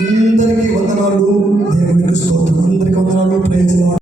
అందరికీ వందనాలు. దేవునికి స్తోత్రం. అందరికీ వందనాలు. Praise lord.